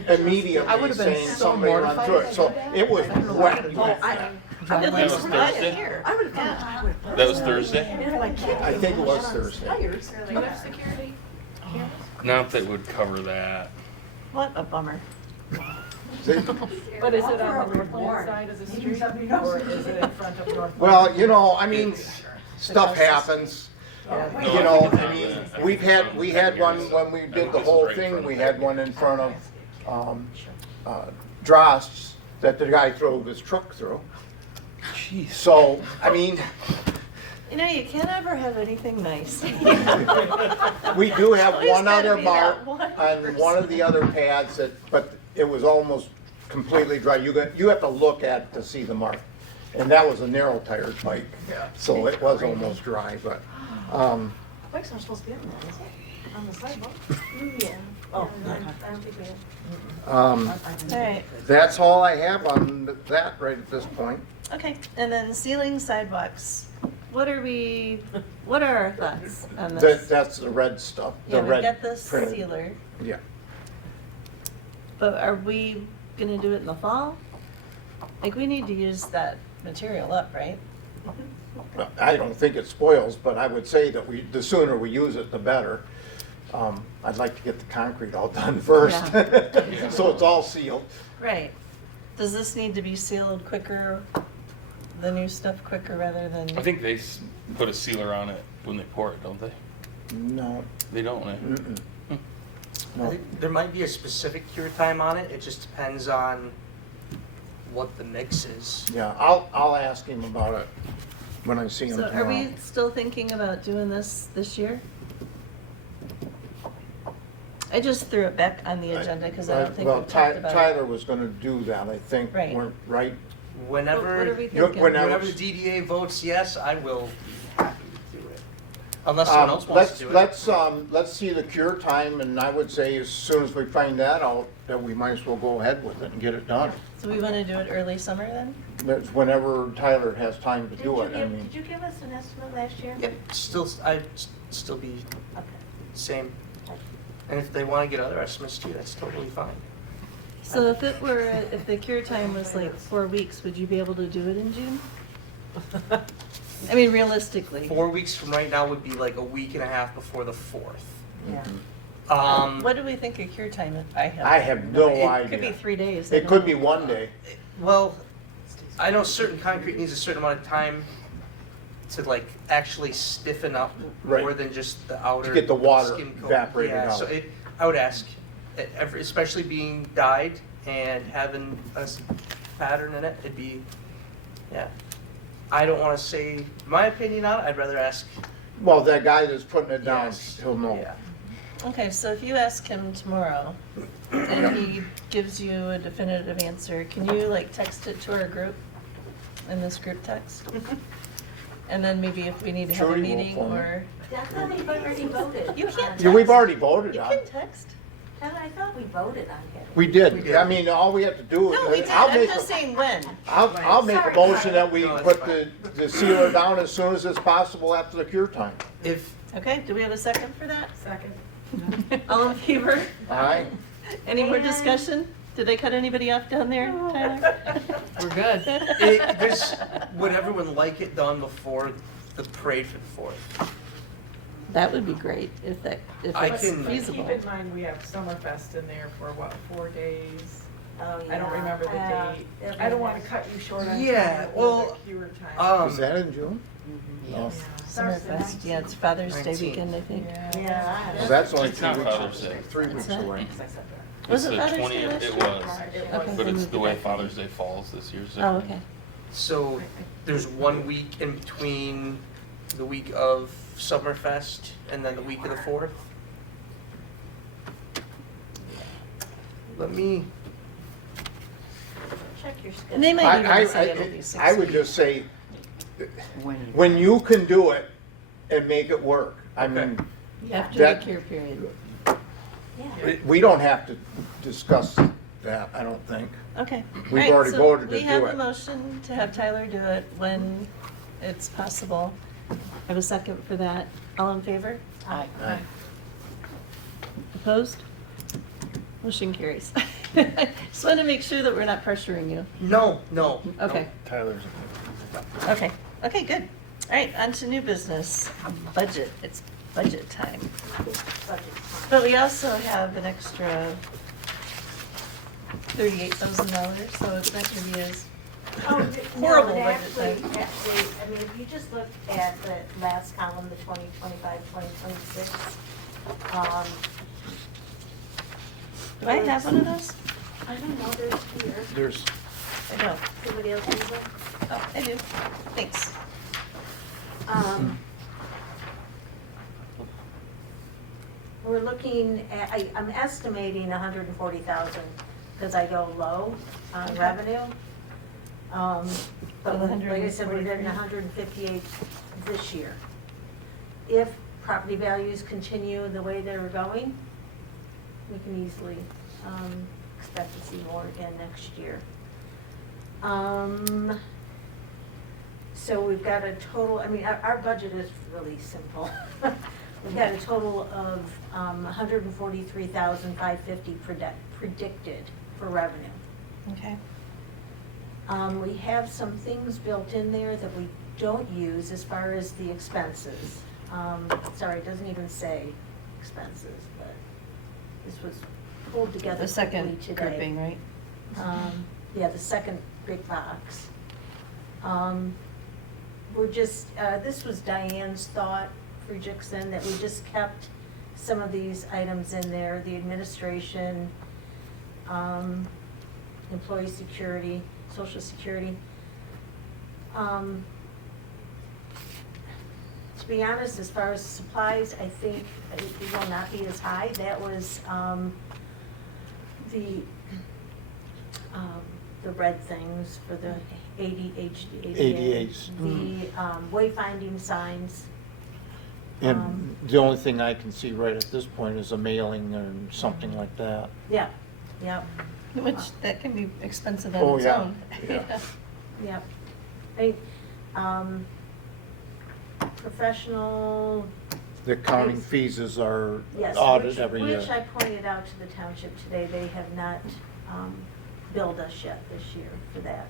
I immediately would've been saying so somebody run through it. So it was wet. It That looks was right Thursday? here. Yeah. That was Thursday? I think it was Thursday. Do you have security? Not that would cover that. What a bummer. But is it on the northland side of the street, or is it in front of North? Well, you know, I mean, stuff happens. You know, I mean, we had one when we did the whole thing, we had one in front of, Drosts that the guy drove his truck through. Jeez. So, I mean, You know, you can't ever have anything nice. we do have Always one gotta other be mark that one on one of the other pads that, but it was almost completely dry. You have to look at it to see the mark. And that was a narrow tired bike, so it was almost dry, but, Bikes aren't supposed to be on that, is it? On the sidewalk? Yeah. Oh, I don't think we have. all right, that's all I have on that right at this point. okay. And then sealing sidewalks. What are our thoughts on this? That's the red stuff, Yeah, the we red got this printed. sealer, Yeah. but are we gonna do it in the fall? Like, we need to use that material up, right? I don't think it spoils, but I would say that the sooner we use it, the better. I'd like to get the concrete all done first, so it's all sealed. Right. Does this need to be sealed quicker, the new stuff quicker rather than? I think they put a sealer on it when they pour it, don't they? No. They don't, eh? Mm-mm. I No. think there might be a specific cure time on it, it just depends on what the mix is. Yeah, I'll ask him about it. when I see him So tomorrow. are we still thinking about doing this year? I just threw it back on the agenda because I don't think Well, we talked about it. Tyler was gonna do that, I think, Right. right? What are Whenever, we You're- thinking? whenever the DDA votes yes, I will be happy to do it. Unless someone else wants to do it. Let's see the cure time, and I would say as soon as we find that out, that we might as well go ahead with it and get it done. So we want to do it early summer then? That's whenever Tyler has time to do it, I mean. Did you give us an estimate last year? Yep, I'd still be Okay. same. And if they want to get other estimates too, that's totally fine. So if the cure time was like 4 weeks, would you be able to do it in June? I mean, realistically. 4 weeks from right now would be like a week and a half before the 4th. Yeah. What do we think a cure time is? I have no It could be idea. 3 days. I It don't could know. be one day. Well, I know certain concrete needs a certain amount of time to like actually stiffen up Right. more than just the outer get the water skim coat. evaporated Yeah, out. so I would ask, especially being dyed and having a pattern in it, it'd be, yeah. I don't want to say my opinion on it. I'd rather ask. Well, that guy that's putting it down, Yes. he'll know. Yeah. Okay, so if you ask him tomorrow and he gives you a definitive answer, can you like text it to our group in this group text? And then maybe if we need to have a Judy will meeting phone or, I thought we already voted. You can't on Yeah, it. we've already voted you on can it. text. I thought we voted on it. We We did. did. I mean, all we have to do No, we is, did, I'll I'm make, just saying when. I'll make a Sorry. motion that we No, that's put fine. the sealer down as soon as it's possible after the cure time. If Okay, do we have a second for that? Second. All in favor? All right? Any more And- discussion? Did I cut anybody off down there, Tyler? We're good. would everyone like it done before the parade for the 4th? That would be great if I it's can- feasible. Keep in mind, we have Summerfest in there for what, 4 days? Oh, I don't remember the date. I don't want to cut you short on Yeah, time well, with the cure time. Is that in June? Yes, Starts the Summerfest, yeah, it's Father's Day 19th. weekend, I think. Yeah. Well, that's only It's 3 not weeks, Father's Day. 3 It's weeks not? away. Was It's it the Father's Day 20th. last It year? was, Okay, but they it's moved the it way back. Father's Day falls this year. So Oh, okay. So there's 1 week in between the week of Summerfest and then the week of the 4th. Let me, Check your schedule. And they might even say it'll be 6 I would weeks. just say, when you can do it and make it work, I mean, After the that- cure period. Yeah. we don't have to discuss that, I don't think. Okay. We've All right, already so voted to We have do a it. motion to have Tyler do it when it's possible. I have a second for that. All in favor? Aye. Aye. Opposed? Motion carries. Just want to make sure that we're not pressuring you. no. Okay, Tyler's. okay, okay, good. All right, on to new business. Budget, it's budget time. But we also have an extra $38,000, so it's not going to be as Oh, horrible no, budget actually, thing. I mean, if you just look at the last column, the 2025, 2026, Do I have one of those? I don't know, there's here. There's, I don't. Somebody else has one? Oh, I do. Thanks. We're looking at, I'm estimating 140,000, because I go low on Okay. revenue. But So like I said, we're getting 158 this year. If property values continue the way they're going, we can easily expect to see more again next year. So we've got a total, I mean, our budget is really simple. We've got a total of 143,550 predicted for revenue. Okay. We have some things built in there that we don't use as far as the expenses. Sorry, it doesn't even say expenses, but this was pulled together The second quickly today. grouping, right? Yeah, the second big box. We're just, this was Diane's thought for Jixon, that we just kept some of these items in there, the administration, employee security, social security. to be honest, as far as supplies, I think it will not be as high. That was, the red things for the ADHD. ADAs. The wayfinding signs. And the only thing I can see right at this point is a mailing or something like that. Yeah, yep, Which, that can be expensive on Oh, its yeah, own. yeah. yep. Professional, The accounting fees are yes, audited every year. which I pointed out to the township today. They have not billed us yet this year for that.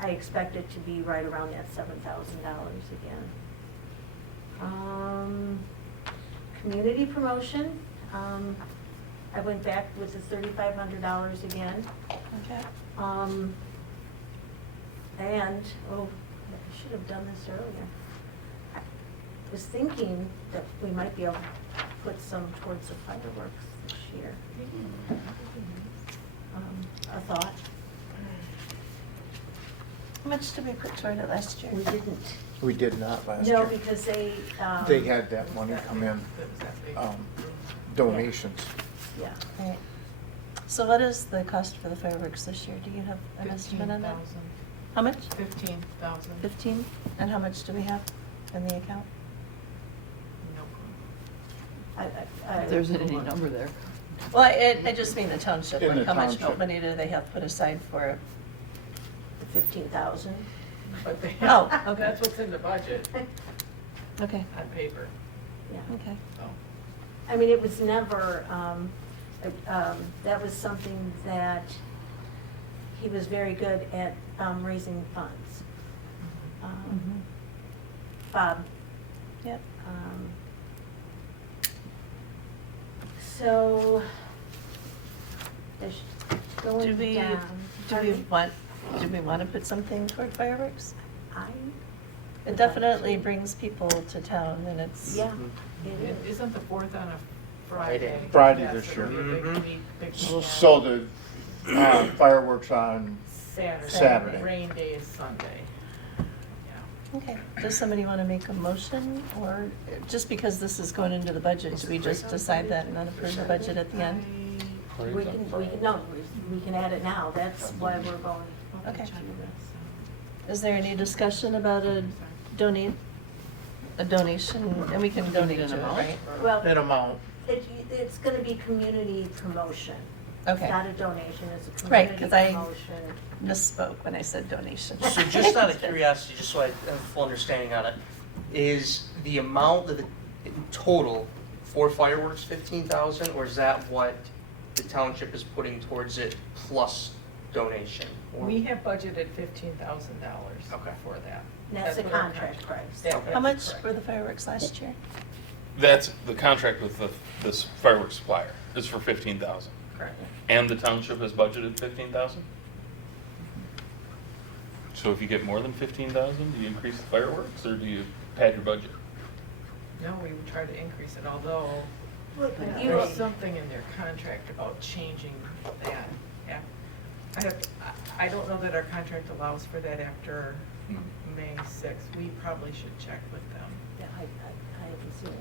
I expect it to be right around that $7,000 again. Community promotion, I went back with the $3,500 again. Okay. And, oh, I should have done this earlier. I was thinking that we might be able to put some towards the fireworks this year. A thought, How much did we put toward it last year? we didn't. We did not last year. No, because they. They had that money come in, donations. Yeah. Right. So what is the cost for the fireworks this year? Do you have an estimate on that? 15,000. How much? 15,000. 15? And how much do we have in the account? No. If there's any number there. Well, I just mean the township, In like the how much township. money do they have put aside for it? The 15,000. But they Oh, have, okay. that's what's in the budget Okay, on paper. Yeah. okay. I mean, it was never, that was something that he was very good at raising funds. Mhm. Bob. Yep. So, there's Do going we, down. do we want to put something toward fireworks? I, It definitely brings people to town and it's. yeah, it is. Isn't the 4th on a Friday? Friday Yes, this year. it'll be a big So weekend. the fireworks on Saturday. Saturday. Rain day is Sunday. Yeah. Okay, does somebody want to make a motion, or just because this is going into the budget, do we just decide that and then approve the budget at the end? We can, no, we can add it now, that's why we're going. Okay. Is there any discussion about a donation, and we can donate to it, right? Well, an amount. it's gonna be community promotion. Okay. It's not a donation, it's a Right, community 'cause I- promotion. Misspoke when I said donation. So just out of curiosity, just so I have a full understanding on it, is the amount of the in total for fireworks 15,000, or is that what the township is putting towards it plus donation? Or- We have budgeted $15,000 Okay. for that. That's the what our contract price. That- Okay. How much that's were correct. the fireworks last year? That's the contract with this fireworks supplier is for 15,000. Correct. And the township has budgeted 15,000? So if you get more than 15,000, do you increase the fireworks or do you pad your budget? No, we would try to increase it, although You- there's something in their contract about changing that. Yeah. I don't know that our contract allows for that after May 6th. We probably should check with them. Yeah, I haven't seen it.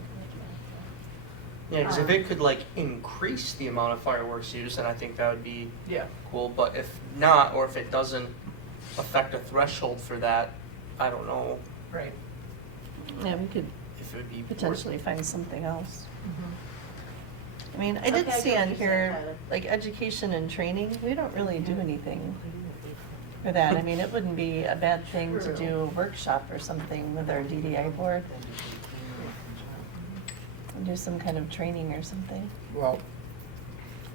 Yeah, because if it could like increase the amount of fireworks used, then I think that would be Yeah. cool. But if not, or if it doesn't affect a threshold for that, I don't know Right. Yeah, we could if it would be worth it. potentially find something else. Mm-hmm. I mean, I did Okay, I see get on what you're saying, here, Tyler. like, education and training, we don't really do anything for that. I mean, it wouldn't be a bad thing to do a workshop or something with our DDI board. And do some kind of training or something. Well,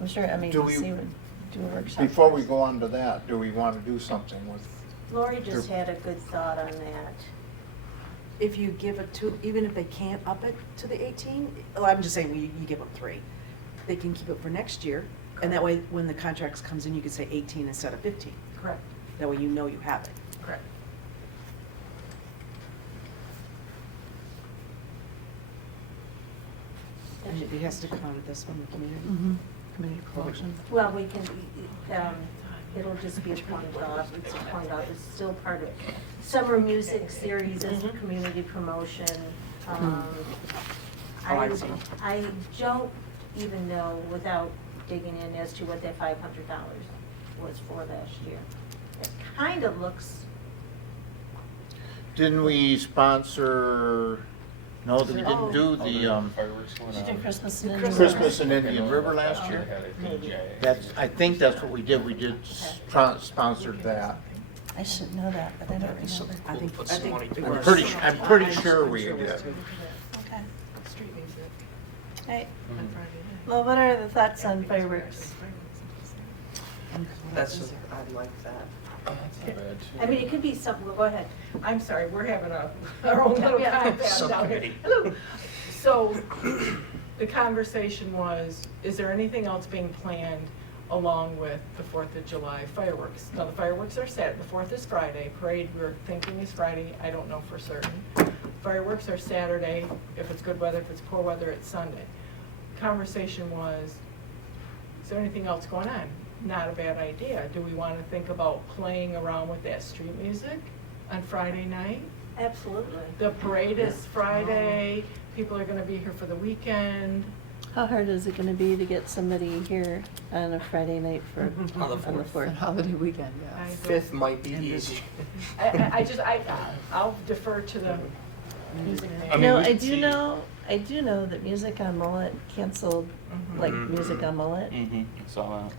I'm sure Do we- MEDC would do a workshop. before for we us. go on to that, do we want to do something with, Lori just had a good thought on that. If you give it to, even if they can't up it to the 18, well, I'm just saying, you give them 3. They can keep it for next year, and that way, when the contracts comes in, you can say 18 instead of 15. Correct. That way you know you have it. Correct. And it has to come out of this one, the community. Mhm. Community promotion. Well, we can, it'll just be a point off, it's a point off, it's still part of summer music series as a community promotion. I see. I don't even know, without digging in, as to what that $500 was for last year. It kind of looks, Didn't we sponsor, no, we didn't do the Fireworks going Did you do on. Christmas and Christmas in Indian River last They year? had a DJ. I think that's what we did, sponsored that. I should know that, but I don't That'd be something remember. cool to put some money it towards. was. I'm pretty sure we did. Okay. Street music Right. on Friday night. Well, what are the thoughts on fireworks? That's, I like that. Oh, that's not bad, too. I mean, it could be something, well, go ahead. I'm sorry, we're having our own little Yeah. confab down here. Subcommittee. Hello. So, the conversation was, is there anything else being planned along with the 4th of July fireworks? Now, the fireworks are set, the 4th is Friday, parade we're thinking is Friday, I don't know for certain. Fireworks are Saturday, if it's good weather, if it's poor weather, it's Sunday. Conversation was, is there anything else going on? Not a bad idea. Do we want to think about playing around with that street music on Friday night? Absolutely. The parade is Friday, people are gonna be here for the weekend. How hard is it gonna be to get somebody here on a Friday night for, On the on the 4th. fourth? Holiday weekend, I yeah. don't- 5th might be easy. I'll defer to the music I man. mean, No, we I could do see- know, that Music on Mullet canceled, like, Mhm. Music on Mullet. Mm-hmm, I saw that.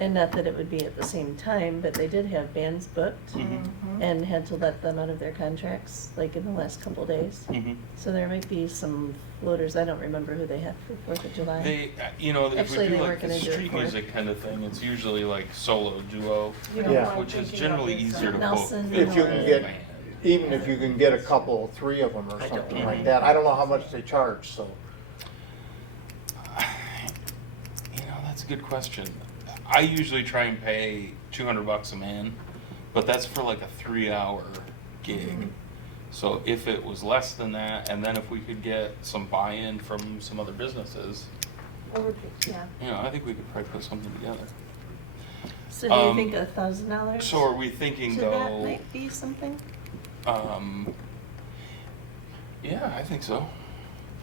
And not that it would be at the same time, but they did have bands booked Mhm. and had to let them out of their contracts, like, in the last couple days. Mm-hmm. So there might be some floaters, I don't remember who they had for 4th of July. They, you know, if Actually, we do they like weren't the gonna do it street for it. music kind of thing, it's usually like solo duo, You know Yeah. what I'm which is thinking generally of easier to book. Nelson than If you a can whole get- band. Even if you can get a couple, 3 of them or I don't something know. like that. I don't know how much they charge, so. You know, that's a good question. I usually try and pay $200 a man, but that's for like a 3-hour gig. So if it was less than that, and then if we could get some buy-in from some other businesses, Yeah. you know, I think we could probably put something together. So do you Um, think $1,000? So are we thinking to that though? might be something? Yeah, I think so.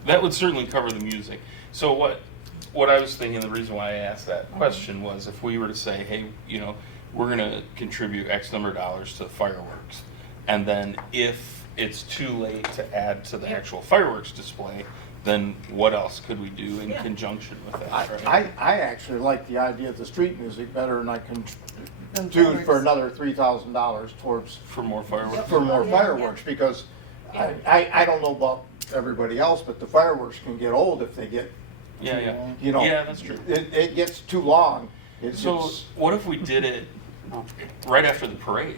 That would certainly cover the music. So what I was thinking, the reason why I asked that question was if we were to say, hey, you know, we're gonna contribute X number of dollars to the fireworks, and then if it's too late to add to the actual fireworks display, then what else could we do in Yeah. conjunction with that, right? I actually like the idea of the street music better, and I can Than do fireworks. for another $3,000 towards, For more fireworks? for more Yeah, fireworks, because I don't know about everybody else, but the fireworks can get old if they get, Yeah, yeah. you know. Yeah, that's true. It gets too long. So what if we did it right after the parade?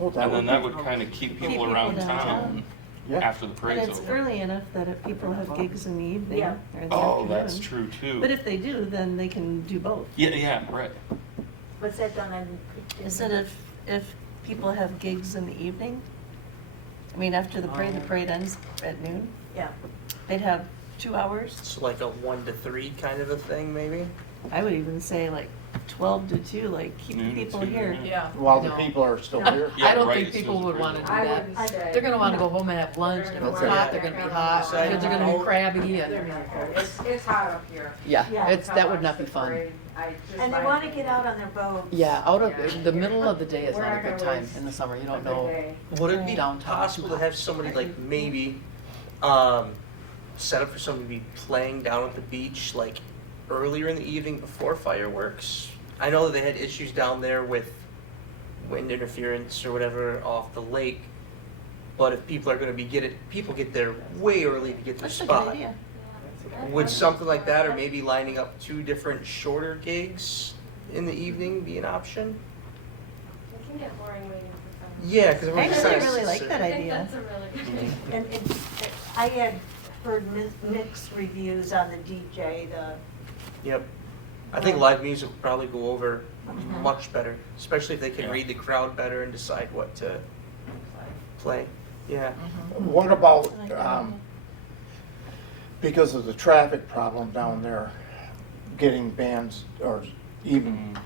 And then that would kind of keep Keep people people around downtown. town Yeah. after the And parade's it's over. early enough that if people have gigs in the evening Yeah. or the Oh, that's afternoon. true too. But if they do, then they can do both. Yeah, right. What's that done on? Instead of, if people have gigs in the evening, I mean, after the parade ends at noon, Yeah. they'd have 2 hours. It's like a 1 to 3 kind of a thing, maybe? I would even say like 12 to 2, like keep Noon to people 2, here. yeah. Yeah. While the No. people are still No. here. Yeah, I don't right, think as soon people as would the wanna do parade- I that. wouldn't say. They're gonna wanna go home and have lunch, and if it's Okay. hot, they're gonna be hot, kids are gonna be crabby, and, It's hot up here. yeah, Yeah. that would not be fun. And they want to get out on their boats. Yeah, out of, the middle of the day is not a good time in the summer, you don't know. Would it be Downtown. possible to have somebody like maybe set up for somebody to be playing down at the beach like earlier in the evening before fireworks? I know that they had issues down there with wind interference or whatever off the lake, but if people are going to be people get there way early to get their That's a good spot. idea. Would something like that, or maybe lining up 2 different shorter gigs in the evening, be an option? It can get boring waiting for fireworks. Yeah, because I actually really like that I think idea. that's a really good idea. And I had heard mixed reviews on the DJ, Yep. I think live music would probably go over much better, especially if they can Yeah. read the crowd better and decide what to play. Yeah. What about, I like that idea. because of the traffic problem down there, getting bands or even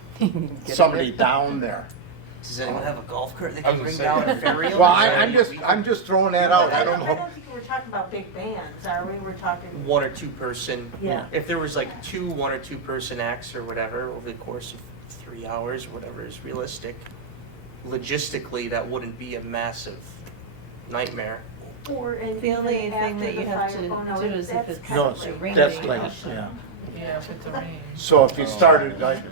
somebody down there. Does anyone have a golf cart they I can was bring gonna down say, and ferry them? Well, I'm just throwing that out, I don't I know. don't think we're talking about big bands, are we? We're talking, One or two person. Yeah. If there was like one or two person acts or whatever over the course of 3 hours, whatever is realistic, logistically, that wouldn't be a massive nightmare. or in The only even thing after that you the have fire- to oh, no, do is if that's it's kind of No, late. raining. That's late, yeah. Yeah, if it's a rain. So if you started like,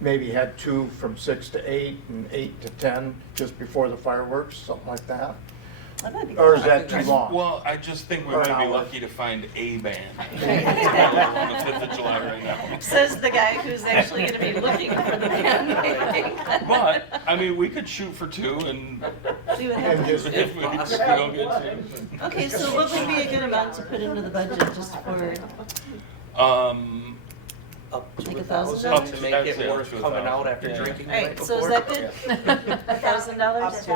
maybe had 2 from 6 to 8 and 8 to 10, just before the fireworks, something like that? That might be Or is cool. that too long? Well, I just think we Or an might be hour. lucky to find a band on the 5th of July right now. Says the guy who's actually gonna be looking for the band. But, I mean, we could shoot for 2 and See what And happens. just, if we don't get 2. Okay, so what would be a good amount to put into the budget just for, Up to Like $1,000 to $1,000? make I'd it say up worth to coming 1,000. out after Yeah. drinking the all night right, before. so is that good? $1,000?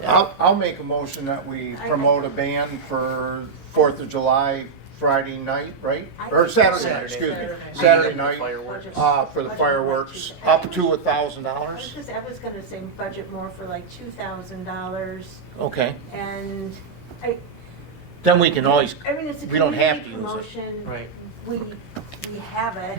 Yeah. I'll make a motion that we promote a band for 4th of July, Friday night, right? Or Saturday night, excuse me, Saturday night, Fireworks. for the fireworks, up to $1,000. I was gonna say budget more for like $2,000 Okay, and then we can always, I mean, it's a we don't have community to use it. promotion. Right. We have it,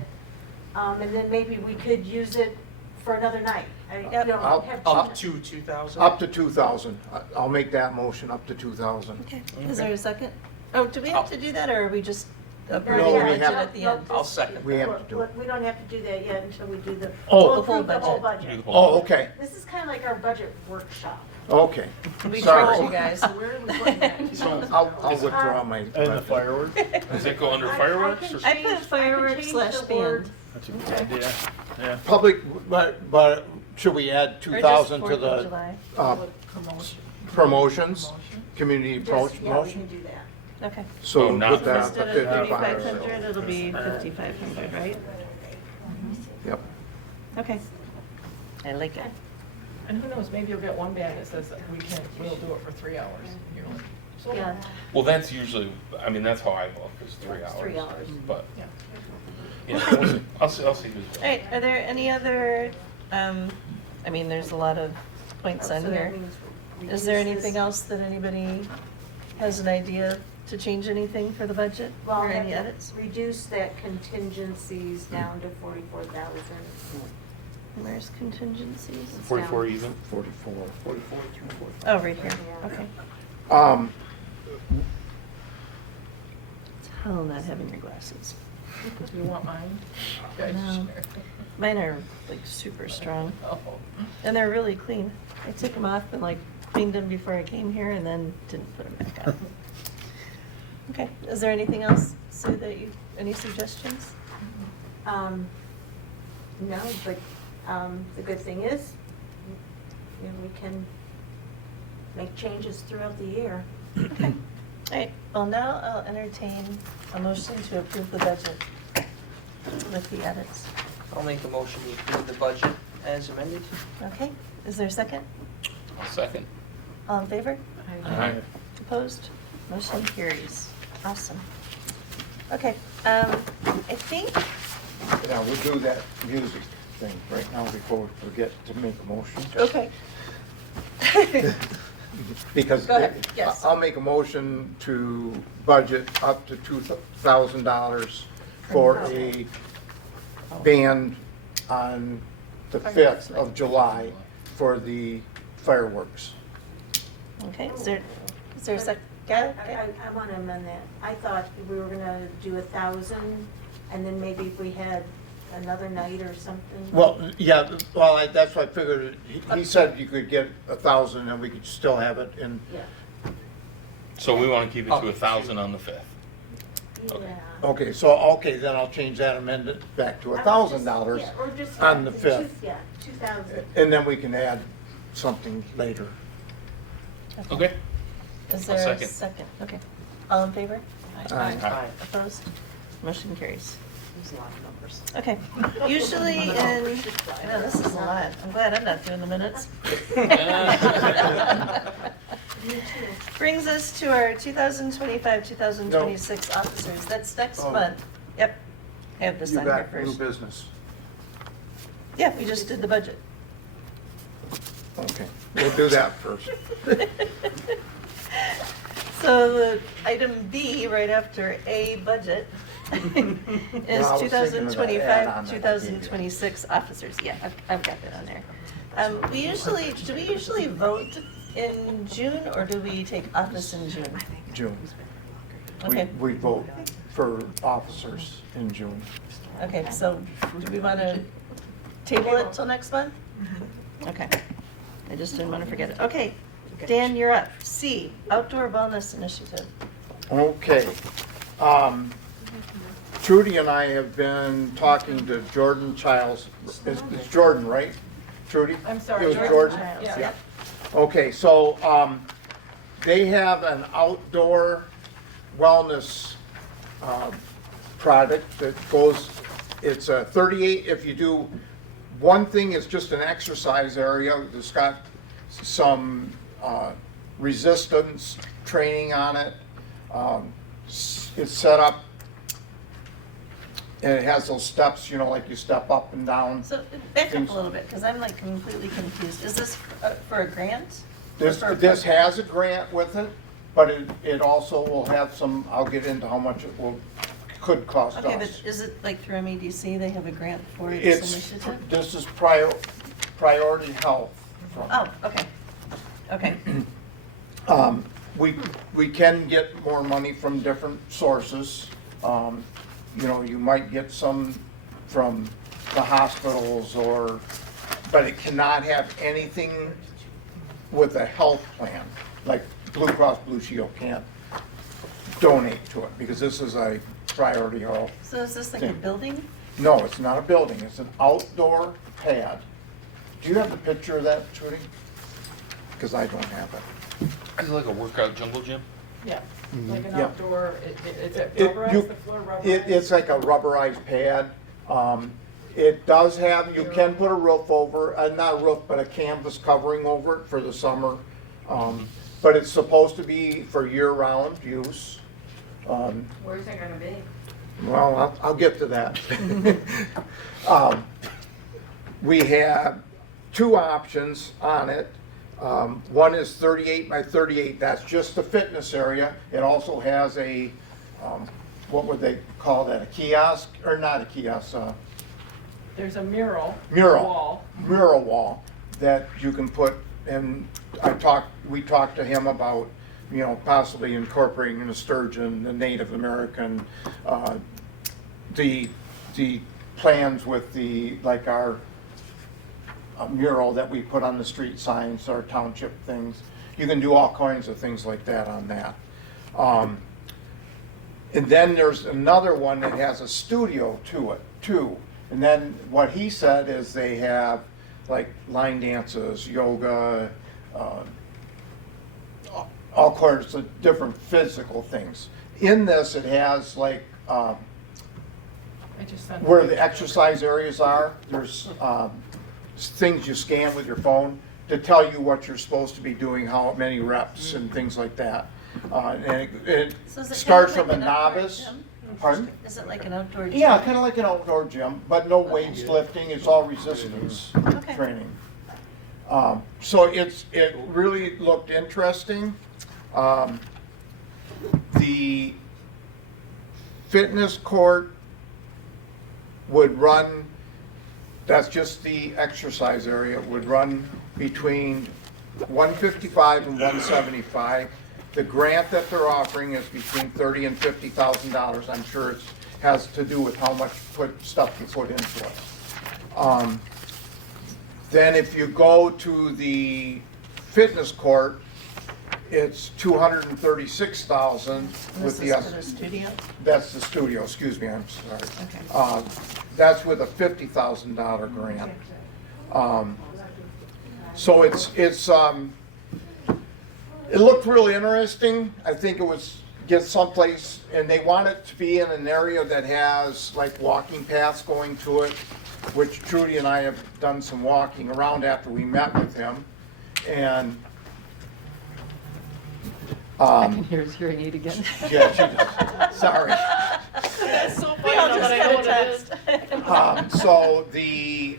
and then maybe we could use it for another night. I mean, Yep. you don't I'll- have Up to. to 2,000? Up to 2,000. I'll make that motion, up to 2,000. Okay, is there a second? Oh, do we have to do that, or are we just approving No, the we budget have- at the end? I'll second. We have to do it. We don't have to do that yet until we do the, Oh. we'll The full approve the whole budget. budget. Oh, okay, This is kind of like our budget workshop. okay. We Sorry. trust you guys. So where are we putting that? So, I'll withdraw my. And the fireworks? does it go under fireworks or? I put fireworks slash band. That's a good idea, yeah. Public, but should we add Or just 2,000 to 4th of the July. Promotion. promotions? Community Yeah, we promotion? can do that. Okay. So Oh, not- put that up to Instead of 55. 3,500, it'll be 5,500, right? Yep. Okay. I like it. And who knows, maybe you'll get one band that says that we'll do it for 3 hours. You're like, so Yeah. Well, that's usually, I mean, that's how I book, is 3 hours. 3 hours. But, Yeah. you know, we'll see. I'll see who's. All right, are there any other, I mean, there's a lot of points on So that here. means we Is there reduce anything this- else that anybody has an idea to change anything for the budget? Well, Or have any to edits? reduce that contingencies down to 44,000. Where's contingencies? 44 even? 44. 44, Oh, right here, Yeah. okay. It's hell not having your glasses. you want mine? Okay, No. sure. Mine are like super strong, Oh. and they're really clean. I took them off and like cleaned them before I came here and then didn't put them back on. Okay, is there anything else, Sue, that you, any suggestions? No, but the good thing is, you know, we can make changes throughout the year. Okay, all right, well now I'll entertain a motion to approve the budget with the edits. I'll make a motion to approve the budget as amended. Okay, is there a second? I'll second. All in favor? Aye. Opposed? Motion carries. Awesome. Okay, I think, Yeah, we'll do that music thing right now before we forget to make a motion. okay. Because Go ahead, yes. I'll make a motion to budget up to $2,000 for a band on the 5th of July for the fireworks. Okay, is there a second? I want to amend that. I thought we were gonna do 1,000, and then maybe if we had another night or something. Well, yeah, well, that's what I figured. He said you could get 1,000 and we could still have it in, Yeah. So we want to keep it to 1,000 on the 5th. Okay. Yeah. okay, so, okay, then I'll change that amendment back to $1,000 Yeah, or just, on the two- 5th. Yeah, 2,000. And then we can add something later. Okay. Is I'll there a second. second? Okay. All in favor? Aye. Aye. Opposed? Motion carries. There's a lot of numbers. Okay, usually in, I know this is a lot, I'm glad I'm not doing the minutes. Brings us to our 2025, 2026 officers, that's next Oh. month. Yep, I have this You on here got new first. business. Yeah, we just did the budget. Okay, we'll do that first. So the item B, right after A, budget, is Well, I was thinking of that add-on that I gave you. 2025, 2026 officers. Yeah, I've got that on there. Do we usually vote in June, or do we take office in June? June. Okay. We vote for officers in June. Okay, so do we want to table it till next month? Okay. I just didn't want to forget it. Okay, Dan, you're up. C, Outdoor Wellness Initiative. Okay. Trudy and I have been talking to Jordan Childs. It's Jordan, right? Trudy? I'm sorry, It was Jordan Jordan? Childs, Yeah. yeah. Okay, so they have an outdoor wellness product that goes, it's a 38, if you do, one thing is just an exercise area. It's got some resistance training on it. It's set up, and it has those steps, you know, like you step up and down. So back up a little bit, because I'm like completely confused. Is this for a grant? This has a grant with it, but it also will have some, I'll get into how much it could cost us. Okay, but is it like through MEDC, they have a grant for this It's, initiative? this is Priority Health. Oh, okay. Okay. We can get more money from different sources. You know, you might get some from the hospitals but it cannot have anything with a health plan. Like Blue Cross Blue Shield can't donate to it because this is a priority health. So is this like a thing. building? No, it's not a building, it's an outdoor pad. Do you have the picture of that, Trudy? Because I don't have it. Is it like a workout jungle gym? Yeah, like an Yeah. outdoor, it's a It- you- rubberized, the floor rubberized? It's like a rubberized pad. It does have, you can put a roof over, not a roof, but a canvas covering over it for the summer. But it's supposed to be for year-round use. Where's it gonna be? Well, I'll get to that. We have two options on it. One is 38 by 38, that's just the fitness area. It also has a, what would they call that, a kiosk, or not a kiosk, There's a mural. mural. Wall. Mural wall that you can put, and we talked to him about, you know, possibly incorporating the sturgeon, the Native American, the plans with like our mural that we put on the street signs, our township things. You can do all kinds of things like that on that. And then there's another one that has a studio to it too. And then what he said is they have like line dances, yoga, all kinds of different physical things. In this, it has like I just sent where a the picture. exercise areas are. There's things you scan with your phone to tell you what you're supposed to be doing, how many reps and things like that. And it So is it starts kind of from a like an outdoor novice. gym? Pardon? Is it like an outdoor gym? Yeah, kind of like an outdoor gym, but no weights lifting. It's all resistance Okay. training. So it really looked interesting. The fitness court would run, that's just the exercise area, would run between $155,000 and $175,000. The grant that they're offering is between $30,000 and $50,000. I'm sure it has to do with how much stuff you put into it. Then if you go to the fitness court, it's $236,000 with This is for the studio? that's the studio, excuse me, I'm sorry. Okay. That's with a $50,000 grant. So it looked really interesting. I think it was get someplace, and they want it to be in an area that has like walking paths going to it, which Trudy and I have done some walking around after we met with him. And I can hear his hearing aid again. yeah, she does. Sorry. That's so We funny, all though, just but I know got a what it is. text. So the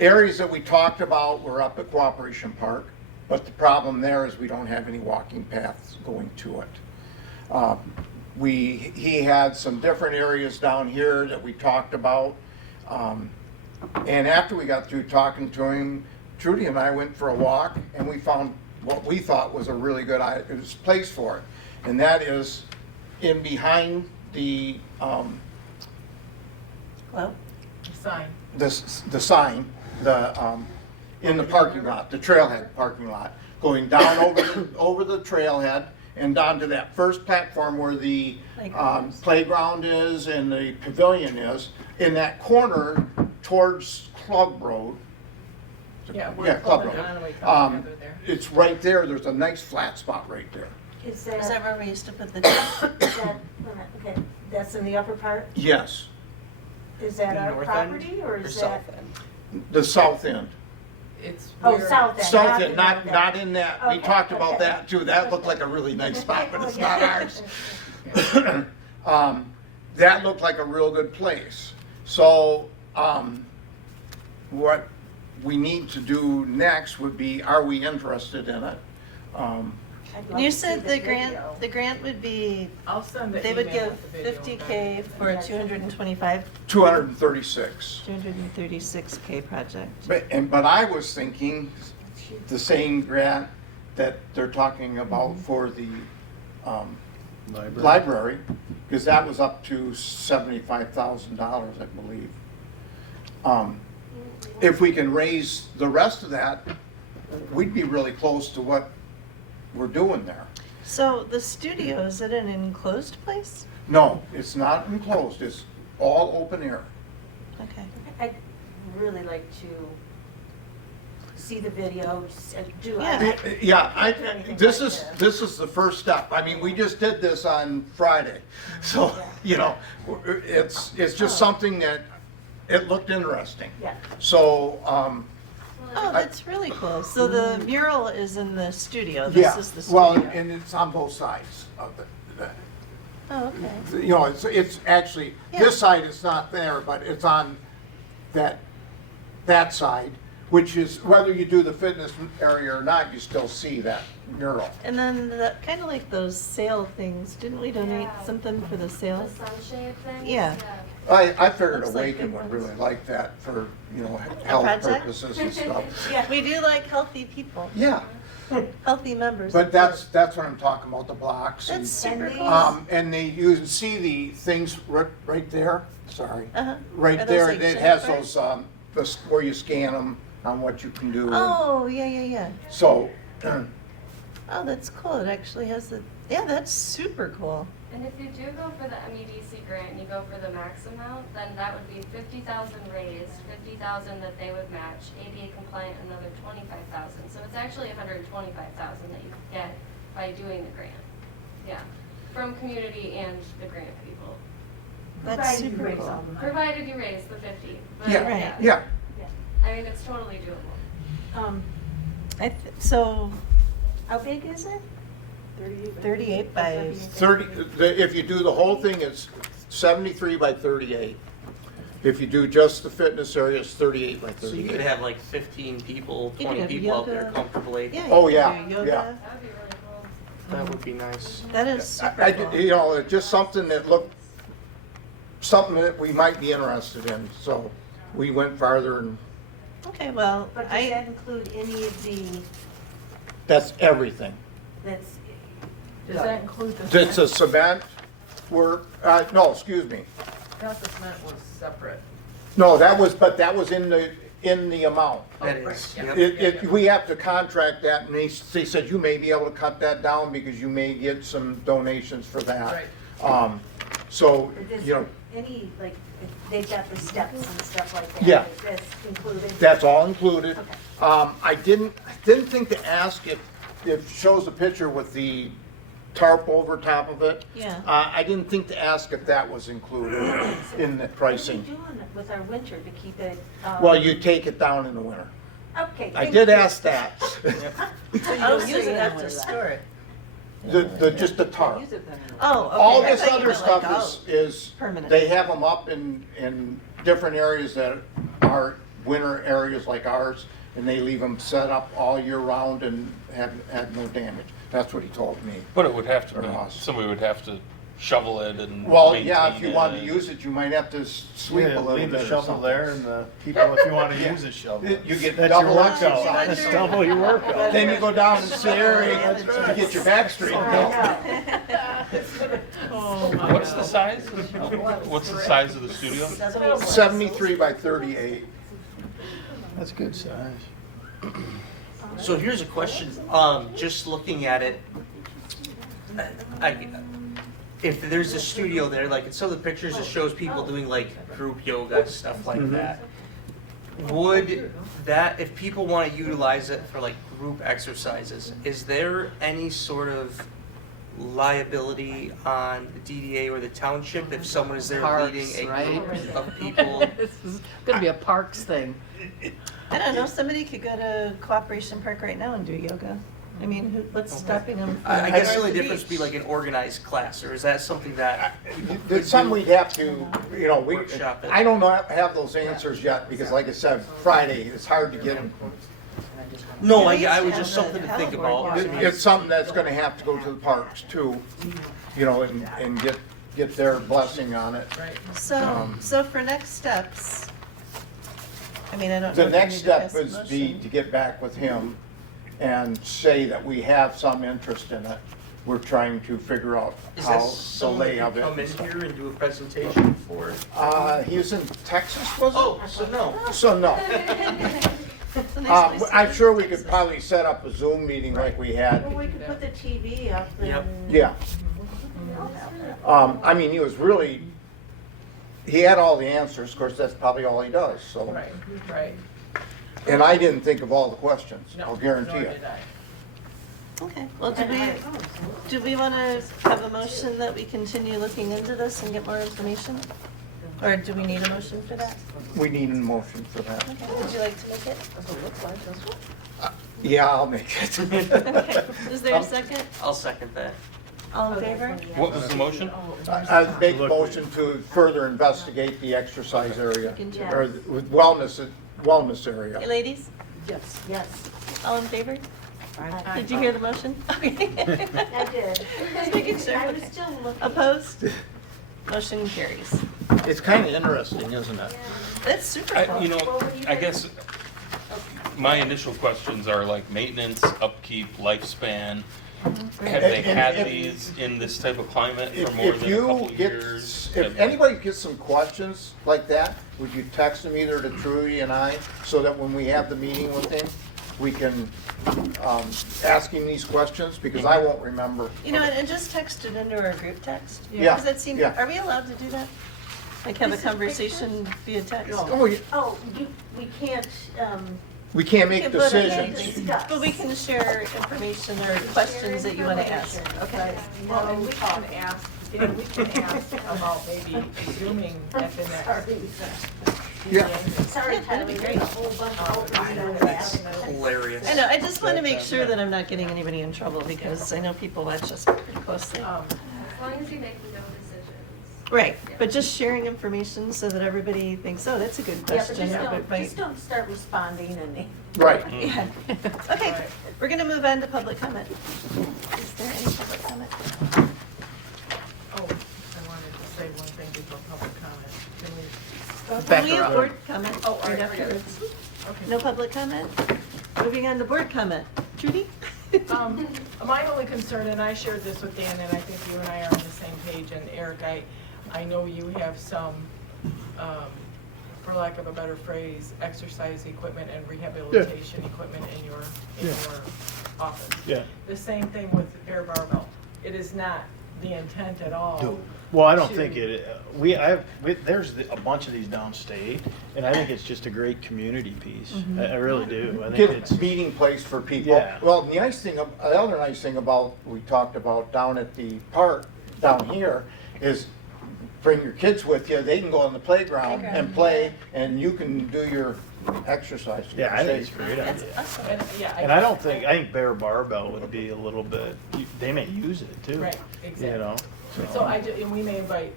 areas that we talked about were up at Cooperation Park, but the problem there is we don't have any walking paths going to it. He had some different areas down here that we talked about. And after we got through talking to him, Trudy and I went for a walk and we found what we thought was a really good place for it. And that is in behind the, Well, Sign. the sign, in the parking lot, the trailhead parking lot, going down over the trailhead and down to that first platform where the playground is and the pavilion is, in that corner towards Club Road. Yeah, Yeah, Club Road. Conway come together there. It's right there, there's a nice flat spot right there. Is is that that, where we used to put the, okay, that's in the upper part? Yes, Is that The our north end property or or is south that? end? the south end. It's Oh, where- south end. South the end, north not in that, we Okay, talked about okay. that too, that looked like a really nice spot, but it's not ours. That looked like a real good place. So, what we need to do next would be, are we interested in it? I'd love you to see said the video. grant would be, I'll send the they would email give with the video. 50K for a 225, 236. 236K project. But I was thinking the same grant that they're talking about for the library, because that was up to $75,000, I believe. If we can raise the rest of that, we'd be really close to what we're doing there. So the studio, is it an enclosed place? No, it's not enclosed, it's all open air. Okay. I'd really like to see the video, do Yeah. Yeah, this is the first step. I mean, we just did this on Friday. So, you know, it's just something that, it looked interesting. Yeah. So, Oh, that's really cool. So the mural is in the studio. yeah, This is the well, studio. and it's on both sides of the, Oh, okay. you know, it's actually, Yeah. this side is not there, but it's on that side, which is, whether you do the fitness area or not, you still see that mural. And then kind of like those sale things, didn't we donate Yeah. something for the The sale? sunshade thing? Yeah. I figured Looks like Awaken good would ones. really like that for, you know, health project? purposes and stuff. Yeah. We do like healthy people, Yeah, healthy members. but of that's board. what I'm talking about, the blocks. That's And, super these- cool. and you can see the things right there, sorry. Uh-huh. Are Right those there, like it has Jennifer? those, where you scan them on what you can do. Oh, yeah. So, Oh, that's cool. It actually has the, yeah, that's super cool. And if you do go for the MEDC grant and you go for the max amount, then that would be 50,000 raised, 50,000 that they would match, ADA compliant another 25,000. So it's actually 125,000 that you could get by doing the grant. Yeah, from community and the grant people, That's Provided you super raise cool. all the money. provided you raise the 50. But Yeah, Right. yeah, I mean, it's totally doable. So, How big is it? 38 by, 30, if you do the whole thing, it's 73 by 38. If you do just the fitness area, it's 38 by So you 38. could have like 15 people, You could 20 have people out there yoga. comfortably. yeah. Oh, you yeah, can do yoga. yeah. That would be really cool. That would be nice. That is super I, cool. you know, it's just something that looked, something that we might be interested in, so we went farther and Okay, well, But does that include any of the, that's everything. that's, Does that include the? It's a cement work, no, excuse me. I thought the cement was separate. No, but that was in the amount. That Oh, right, is, yeah. yep. We have to contract that, and they said you may be able to cut that down because you may get some donations for that. Right. So, does you know, any, like, if they've got the steps and stuff like that? Yeah. That's included? that's all included. Okay. I didn't think to ask if it shows a picture with the tarp over top of it. Yeah. I didn't think to ask if that was included in the What are pricing. we doing with our winter to keep it? Well, you take it down in the winter. Okay. I thank did you. ask that. Oh, so you have to store it. Just the tarp. Oh, okay. All I this thought you other meant stuff like, is, permanent. they have them up in different areas that are winter areas like ours, and they leave them set up all year round and have no damage. That's what he told me. But it would have to Or be, us. somebody would have to shovel it and Well, yeah, if maintain you wanted to it. use it, you might have to sweep a Yeah, little leave bit the or shovel something. there and the people, if you wanna use a shovel. You get That's your double workout. exercise. That's double your workout. Then you go down and sit area to get your back straightened out. What's the size? What's the size of the studio? 73 by 38. That's good size. So here's a question, just looking at it, if there's a studio there, like in some of the pictures, it shows people doing like group yoga, stuff like that. Would that, if people want to utilize it for like group exercises, is there any sort of liability on the DDA or the township if someone is there leading Parks, a right? group of people? This is gonna be a parks thing. I don't know, somebody could go to Cooperation Park right now and do yoga. I mean, what's stopping them? from I guess the going only to difference would be beach? like an organized class, or is that something that? It's something we'd have to, Workshop it. I don't know, have those answers yet, because like I said, Friday, it's hard to get them. No, At least I was have just the something to think paddleboard about. walk. It's something that's gonna have to go to the parks too, and get their blessing on it. Right. So for next steps, I mean, I don't know. The if we next need to step pass a is motion. to get back with him and say that we have some interest in it. We're trying to figure out Is how that the someone lay that of could come in it. here and do a presentation for? He was in Texas, was it? Oh, so no. So no. That's a nice place to I'm live, sure we Texas. could probably set up a Zoom meeting like we had. Well, we could put the TV up Yep. and. Yeah. I mean, he had all the answers, of course, that's probably all he does, so. Right, right. And I didn't think of all the questions, No, I'll guarantee nor you. did I. Okay, well, do we want to have a motion that we continue looking into this and get more information? Or do we need a motion for that? We need a motion for that. Okay, would you like to make it? Yeah, I'll make it. Okay, is there a second? I'll second that. All in favor? What was the motion? I'd make a motion to further investigate the exercise area, or with wellness area. Hey, ladies, Yes. Yes, all in favor? Did you hear the motion? Okay. I did. Just making sure. I was Okay. still looking. Opposed? Motion carries. It's kinda interesting, isn't it? That's super I, cool. you know, I guess my initial questions are like maintenance, upkeep, lifespan. Have they And had if- these in this type of climate for If more if than a couple you get, years? if anybody gets some questions like that, would you text them either to Trudy and I, so that when we have the meeting with him, we can ask him these questions, because I won't remember. You know, and just text it into our group text. Yeah, Does that seem, yeah. are we allowed to do that? Like have a conversation via text? Oh, yeah, Oh, we can't, we can't We make can vote on decisions. anything, But we can share information or questions that you want to ask. Okay. Well, and we can ask, we can ask about maybe zooming at the next. Yeah. sorry, Yeah, Tyler, that'd be we great. had a whole bunch of openings. That's hilarious. I know, I just want to make sure that I'm not getting anybody in trouble because I know people watch us pretty closely. As long as you make no decisions. Right, but just sharing information so that everybody thinks, oh, that's a good Yeah, but question. just don't start responding and. Right. Yeah. Okay, we're gonna move on to public comment. Is there any public comment? Oh, I wanted to say one thing before public comment. Can we? Back We have around. board comment Oh, all right right, afterwards. Okay. No public comment? Moving on to board comment. Trudy? My only concern, and I shared this with Dan, and I think you and I are on the same page, and Eric, I know you have some, for lack of a better phrase, exercise equipment and rehabilitation equipment in your office. Yeah. The same thing with Air Barbell. It is not the intent at all. Well, I don't think there's a bunch of these downstate, and I think it's just a great community piece. I really do. I think Get it's, a meeting place for people. Yeah. Well, the other nice thing about, we talked about down at the park, down here, is bring your kids with you, they can go on the playground and play, and you can do your exercise. Yeah, I think it's a great That's idea. awesome. And I don't think, I think Bear Barbell would be a little bit, they may use it too. Right, exactly. You know? So and we may invite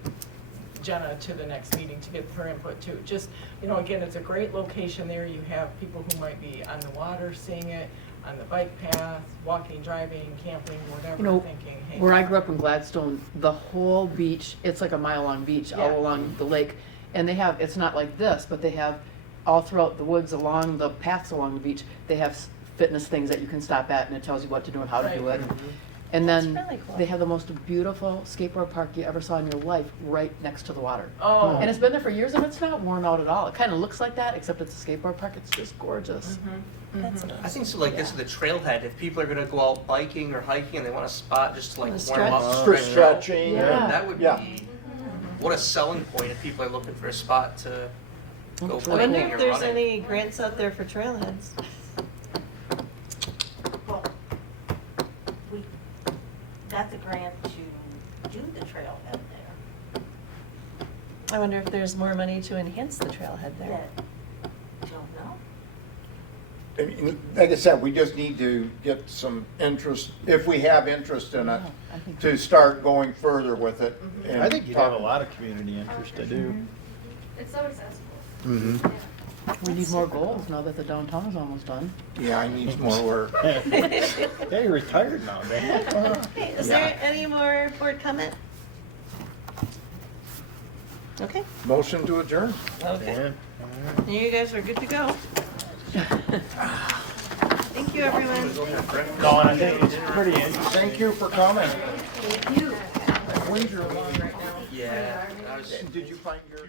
Jenna to the next meeting to get her input too. Just, you know, again, it's a great location there. You have people who might be on the water seeing it, on the bike path, walking, driving, camping, whatever, You know, thinking, hey. where I grew up in Gladstone, the whole beach, it's like a mile-long beach Yeah. all along the lake. And they have, it's not like this, but they have all throughout the woods, along the paths along the beach, they have fitness things that you can stop at, and it tells you what to do and how to do it. And That's then really cool. they have the most beautiful skateboard park you ever saw in your life right next to the water. Oh. And it's been there for years, and it's not worn out at all. It kind of looks like that, except it's a skateboard park. It's just gorgeous. That's I think so, like this is the trailhead, if people are gonna go out biking or hiking and they want a spot just to like warm Wanna up. For stretch out, stretching. Yeah. That would Yeah. be, what a selling point if people are looking for a spot to go That's I really wonder biking if or there's running. any grants out there for trailheads. Well, we got the grant to do the trailhead there. I wonder if there's more money to enhance the trailhead there. That, don't know. I mean, like I said, we just need to get some interest, if we have interest in it, Yeah, I think- to start going further with it. and I think you'd have a talk- lot of community interest, I do. It's so accessible. Mm-hmm. Yeah. We need more goals now that the downtown is almost done. Yeah, I need more work. Yeah, you're retired now, man. Okay, is there any more board comment? Okay, Motion to adjourn. okay. Yeah. You guys are good to go. Thank you, everyone. No, and I think it's pretty interesting. Thank you for coming. Thank you. When's your line? Yeah. I was- Did you find your?